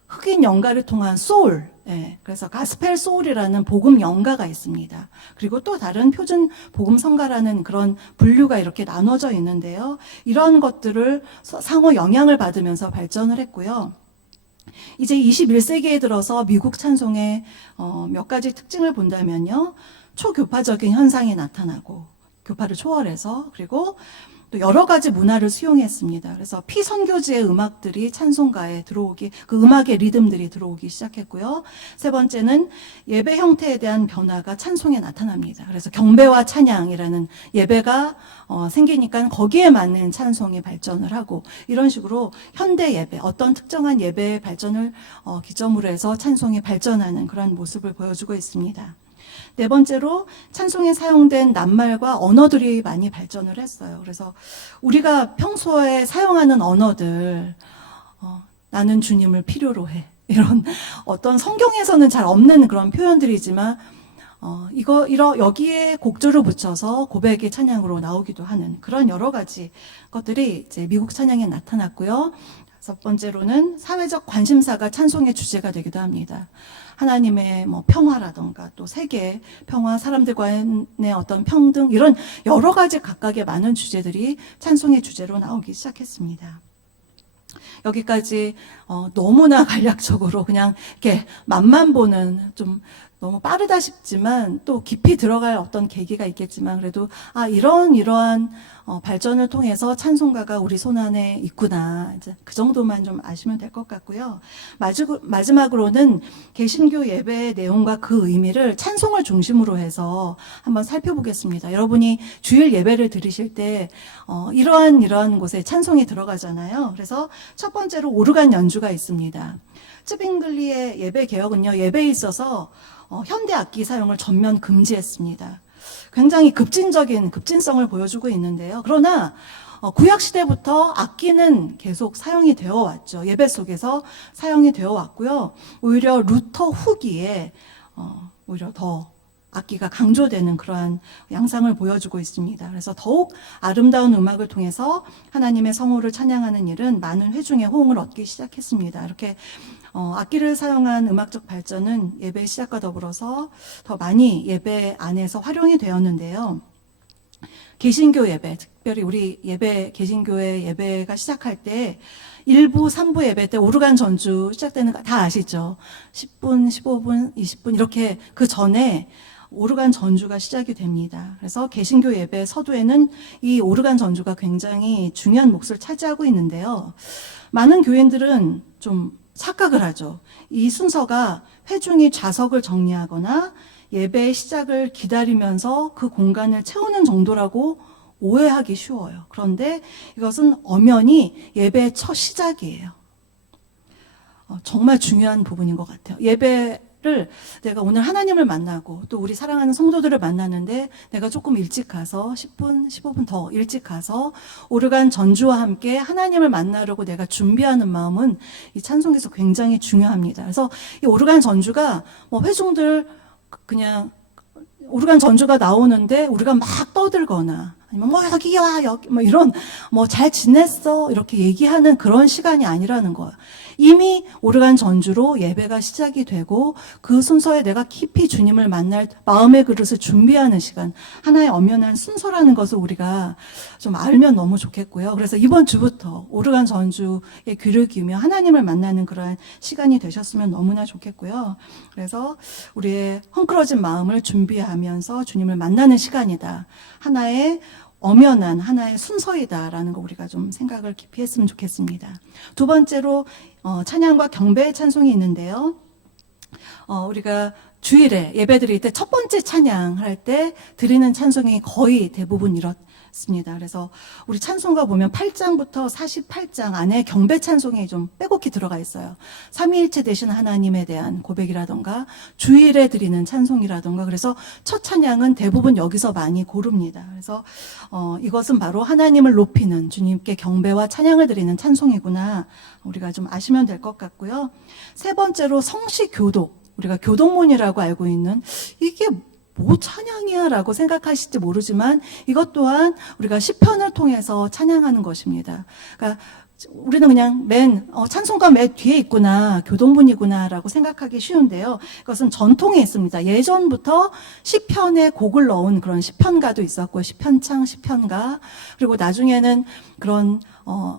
흑인 연가를 통한 소울, 그래서 가스펠 소울이라는 복음 연가가 있습니다. 그리고 또 다른 표준 복음 성가라는 그런 분류가 이렇게 나눠져 있는데요. 이런 것들을 상호 영향을 받으면서 발전을 했고요. 이제 21세기에 들어서 미국 찬송의 몇 가지 특징을 본다면요. 초교파적인 현상이 나타나고 교파를 초월해서 그리고 또 여러 가지 문화를 수용했습니다. 그래서 피선교지의 음악들이 찬송가에 들어오기, 그 음악의 리듬들이 들어오기 시작했고요. 세 번째는 예배 형태에 대한 변화가 찬송에 나타납니다. 그래서 경배와 찬양이라는 예배가 생기니까 거기에 맞는 찬송이 발전을 하고 이런 식으로 현대 예배, 어떤 특정한 예배의 발전을 기점으로 해서 찬송이 발전하는 그런 모습을 보여주고 있습니다. 네 번째로 찬송에 사용된 낱말과 언어들이 많이 발전을 했어요. 그래서 우리가 평소에 사용하는 언어들, 나는 주님을 필요로 해. 이런 어떤 성경에서는 잘 없는 그런 표현들이지만, 여기에 곡조를 붙여서 고백의 찬양으로 나오기도 하는 그런 여러 가지 것들이 이제 미국 찬양에 나타났고요. 첫 번째로는 사회적 관심사가 찬송의 주제가 되기도 합니다. 하나님의 평화라던가 또 세계 평화, 사람들 간의 어떤 평등 이런 여러 가지 각각의 많은 주제들이 찬송의 주제로 나오기 시작했습니다. 여기까지 너무나 간략적으로 그냥 이렇게 맛만 보는 좀 너무 빠르다 싶지만 또 깊이 들어갈 어떤 계기가 있겠지만 그래도 이러한 발전을 통해서 찬송가가 우리 손안에 있구나. 이제 그 정도만 좀 아시면 될 것 같고요. 마지막으로는 개신교 예배의 내용과 그 의미를 찬송을 중심으로 해서 한번 살펴보겠습니다. 여러분이 주일 예배를 드리실 때 이러한 곳에 찬송이 들어가잖아요. 그래서 첫 번째로 오르간 연주가 있습니다. 츠빙글리의 예배 개혁은요, 예배에 있어서 현대 악기 사용을 전면 금지했습니다. 굉장히 급진성을 보여주고 있는데요. 그러나 구약 시대부터 악기는 계속 사용이 되어 왔죠. 예배 속에서 사용이 되어 왔고요. 오히려 루터 후기에 오히려 더 악기가 강조되는 그러한 양상을 보여주고 있습니다. 그래서 더욱 아름다운 음악을 통해서 하나님의 성호를 찬양하는 일은 많은 회중의 호응을 얻기 시작했습니다. 이렇게 악기를 사용한 음악적 발전은 예배 시작과 더불어서 더 많이 예배 안에서 활용이 되었는데요. 개신교 예배, 특별히 우리 개신교의 예배가 시작할 때 1부, 3부 예배 때 오르간 전주 시작되는 거 다 아시죠? 10분, 15분, 20분 이렇게 그 전에 오르간 전주가 시작이 됩니다. 그래서 개신교 예배 서두에는 이 오르간 전주가 굉장히 중요한 몫을 차지하고 있는데요. 많은 교인들은 좀 착각을 하죠. 이 순서가 회중이 좌석을 정리하거나 예배의 시작을 기다리면서 그 공간을 채우는 정도라고 오해하기 쉬워요. 그런데 이것은 엄연히 예배의 첫 시작이에요. 정말 중요한 부분인 것 같아요. 예배를 내가 오늘 하나님을 만나고 또 우리 사랑하는 성도들을 만나는데 내가 조금 일찍 가서 10분, 15분 더 일찍 가서 오르간 전주와 함께 하나님을 만나려고 내가 준비하는 마음은 이 찬송에서 굉장히 중요합니다. 그래서 이 오르간 전주가 회중들 그냥 오르간 전주가 나오는데 우리가 막 떠들거나 아니면 여기야 여기 이런 잘 지냈어 이렇게 얘기하는 그런 시간이 아니라는 거예요. 이미 오르간 전주로 예배가 시작이 되고 그 순서에 내가 깊이 주님을 만날 마음의 그릇을 준비하는 시간, 하나의 엄연한 순서라는 것을 우리가 좀 알면 너무 좋겠고요. 그래서 이번 주부터 오르간 전주에 귀를 기울이며 하나님을 만나는 그런 시간이 되셨으면 너무나 좋겠고요. 그래서 우리의 헝클어진 마음을 준비하면서 주님을 만나는 시간이다. 하나의 엄연한 하나의 순서이다라는 거 우리가 좀 생각을 깊이 했으면 좋겠습니다. 두 번째로 찬양과 경배의 찬송이 있는데요. 우리가 주일에 예배 드릴 때 첫 번째 찬양할 때 드리는 찬송이 거의 대부분 습니다. 그래서 우리 찬송가 보면 8장부터 48장 안에 경배 찬송이 좀 빼곡히 들어가 있어요. 삼위일체 되신 하나님에 대한 고백이라던가 주일에 드리는 찬송이라던가, 그래서 첫 찬양은 대부분 여기서 많이 고릅니다. 그래서 이것은 바로 하나님을 높이는, 주님께 경배와 찬양을 드리는 찬송이구나, 우리가 좀 아시면 될 것 같고요. 세 번째로 성시교독, 우리가 교독문이라고 알고 있는, 이게 뭐 찬양이야 라고 생각하실지 모르지만 이것 또한 우리가 시편을 통해서 찬양하는 것입니다. 그러니까 우리는 그냥 찬송가 맨 뒤에 있구나, 교동문이구나 라고 생각하기 쉬운데요. 이것은 전통이 있습니다. 예전부터 시편에 곡을 넣은 그런 시편가도 있었고, 시편창, 시편가, 그리고 나중에는 그런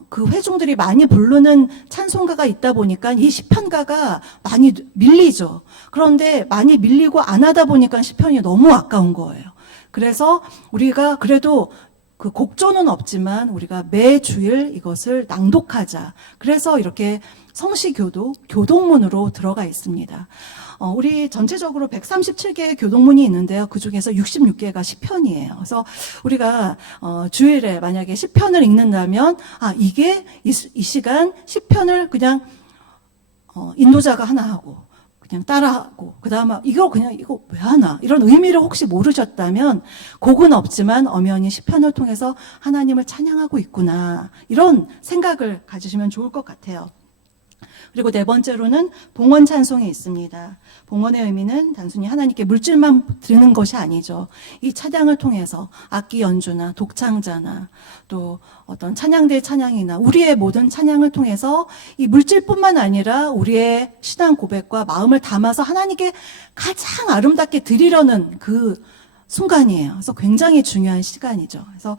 그 회중들이 많이 부르는 찬송가가 있다 보니까 이 시편가가 많이 밀리죠. 그런데 많이 밀리고 안 하다 보니까 시편이 너무 아까운 거예요. 그래서 우리가 그래도 그 곡조는 없지만 우리가 매 주일 이것을 낭독하자. 그래서 이렇게 성시교독, 교독문으로 들어가 있습니다. 우리 전체적으로 137개의 교독문이 있는데요. 그 중에서 66개가 시편이에요. 그래서 우리가 주일에 만약에 시편을 읽는다면, 이게 이 시간 시편을 그냥 인도자가 하나 하고 그냥 따라하고, 그 다음에 이거 왜 하나, 이런 의미를 혹시 모르셨다면, 곡은 없지만 엄연히 시편을 통해서 하나님을 찬양하고 있구나, 이런 생각을 가지시면 좋을 것 같아요. 그리고 네 번째로는 봉헌 찬송이 있습니다. 봉헌의 의미는 단순히 하나님께 물질만 드리는 것이 아니죠. 이 찬양을 통해서 악기 연주나 독창자나 또 어떤 찬양대의 찬양이나 우리의 모든 찬양을 통해서 이 물질뿐만 아니라 우리의 신앙 고백과 마음을 담아서 하나님께 가장 아름답게 드리려는 그 순간이에요. 그래서 굉장히 중요한 시간이죠. 그래서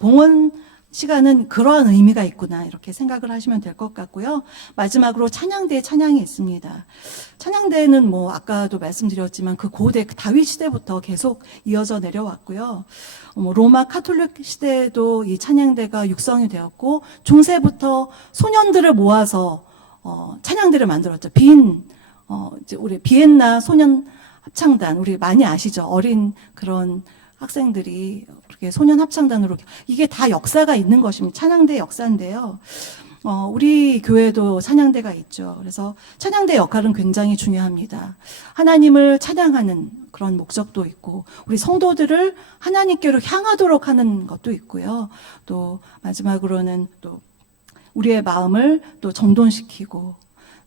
봉헌 시간은 그러한 의미가 있구나, 이렇게 생각을 하시면 될 것 같고요. 마지막으로 찬양대의 찬양이 있습니다. 찬양대는 아까도 말씀드렸지만 그 고대 다윗 시대부터 계속 이어져 내려왔고요. 로마 카톨릭 시대에도 이 찬양대가 육성이 되었고, 중세부터 소년들을 모아서 찬양대를 만들었죠. 우리 비엔나 소년 합창단, 우리 많이 아시죠? 어린 그런 학생들이 그렇게 소년 합창단으로, 이게 다 역사가 있는 것입니다. 찬양대 역사인데요. 우리 교회도 찬양대가 있죠. 그래서 찬양대 역할은 굉장히 중요합니다. 하나님을 찬양하는 그런 목적도 있고, 우리 성도들을 하나님께로 향하도록 하는 것도 있고요. 또 마지막으로는 또 우리의 마음을 또 정돈시키고,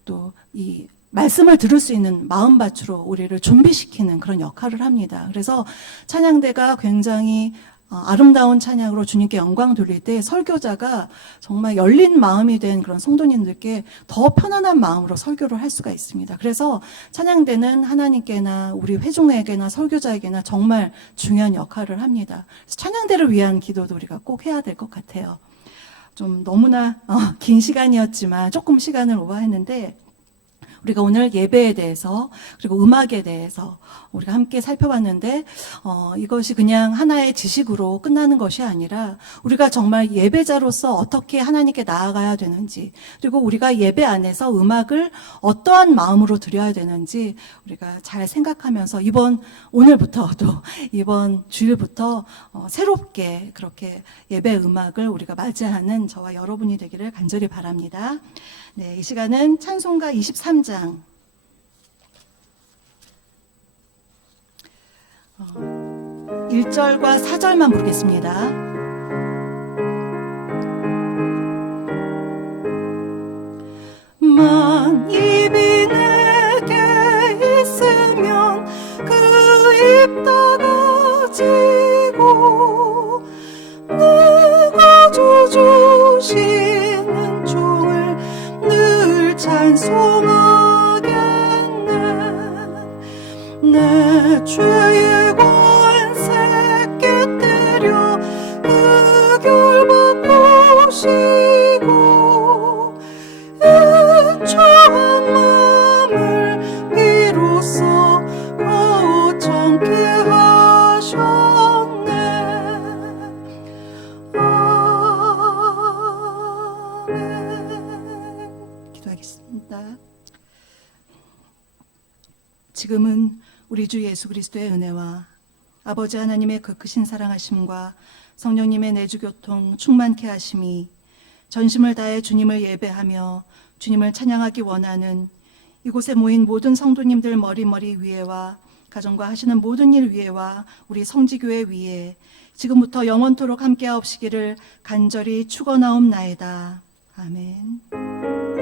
또 이 말씀을 들을 수 있는 마음밭으로 우리를 준비시키는 그런 역할을 합니다. 그래서 찬양대가 굉장히 아름다운 찬양으로 주님께 영광 돌릴 때 설교자가 정말 열린 마음이 된 그런 성도님들께 더 편안한 마음으로 설교를 할 수가 있습니다. 그래서 찬양대는 하나님께나 우리 회중에게나 설교자에게나 정말 중요한 역할을 합니다. 그래서 찬양대를 위한 기도도 우리가 꼭 해야 될 것 같아요. 좀 너무나 긴 시간이었지만 조금 시간을 오버했는데, 우리가 오늘 예배에 대해서 그리고 음악에 대해서 우리가 함께 살펴봤는데, 이것이 그냥 하나의 지식으로 끝나는 것이 아니라 우리가 정말 예배자로서 어떻게 하나님께 나아가야 되는지, 그리고 우리가 예배 안에서 음악을 어떠한 마음으로 드려야 되는지 우리가 잘 생각하면서 오늘부터 또 이번 주일부터 새롭게 그렇게 예배 음악을 우리가 맞이하는 저와 여러분이 되기를 간절히 바랍니다. 네, 이 시간은 찬송가 23장 1절과 4절만 부르겠습니다. 만입이 내게 있으면 그 입 다가지고 내가 주시는 종을 늘 찬송하겠네. 내 죄의 권세 깨뜨려 의결바꾸시고 애처한 마음을 비로소 거창케 하셨네. 아멘. 기도하겠습니다. 지금은 우리 주 예수 그리스도의 은혜와 아버지 하나님의 그 크신 사랑하심과 성령님의 내주교통 충만케 하심이 전심을 다해 주님을 예배하며 주님을 찬양하기 원하는 이곳에 모인 모든 성도님들 머리머리 위에와 가정과 하시는 모든 일 위에와 우리 성지교회 위에 지금부터 영원토록 함께하옵시기를 간절히 축원하옵나이다. 아멘.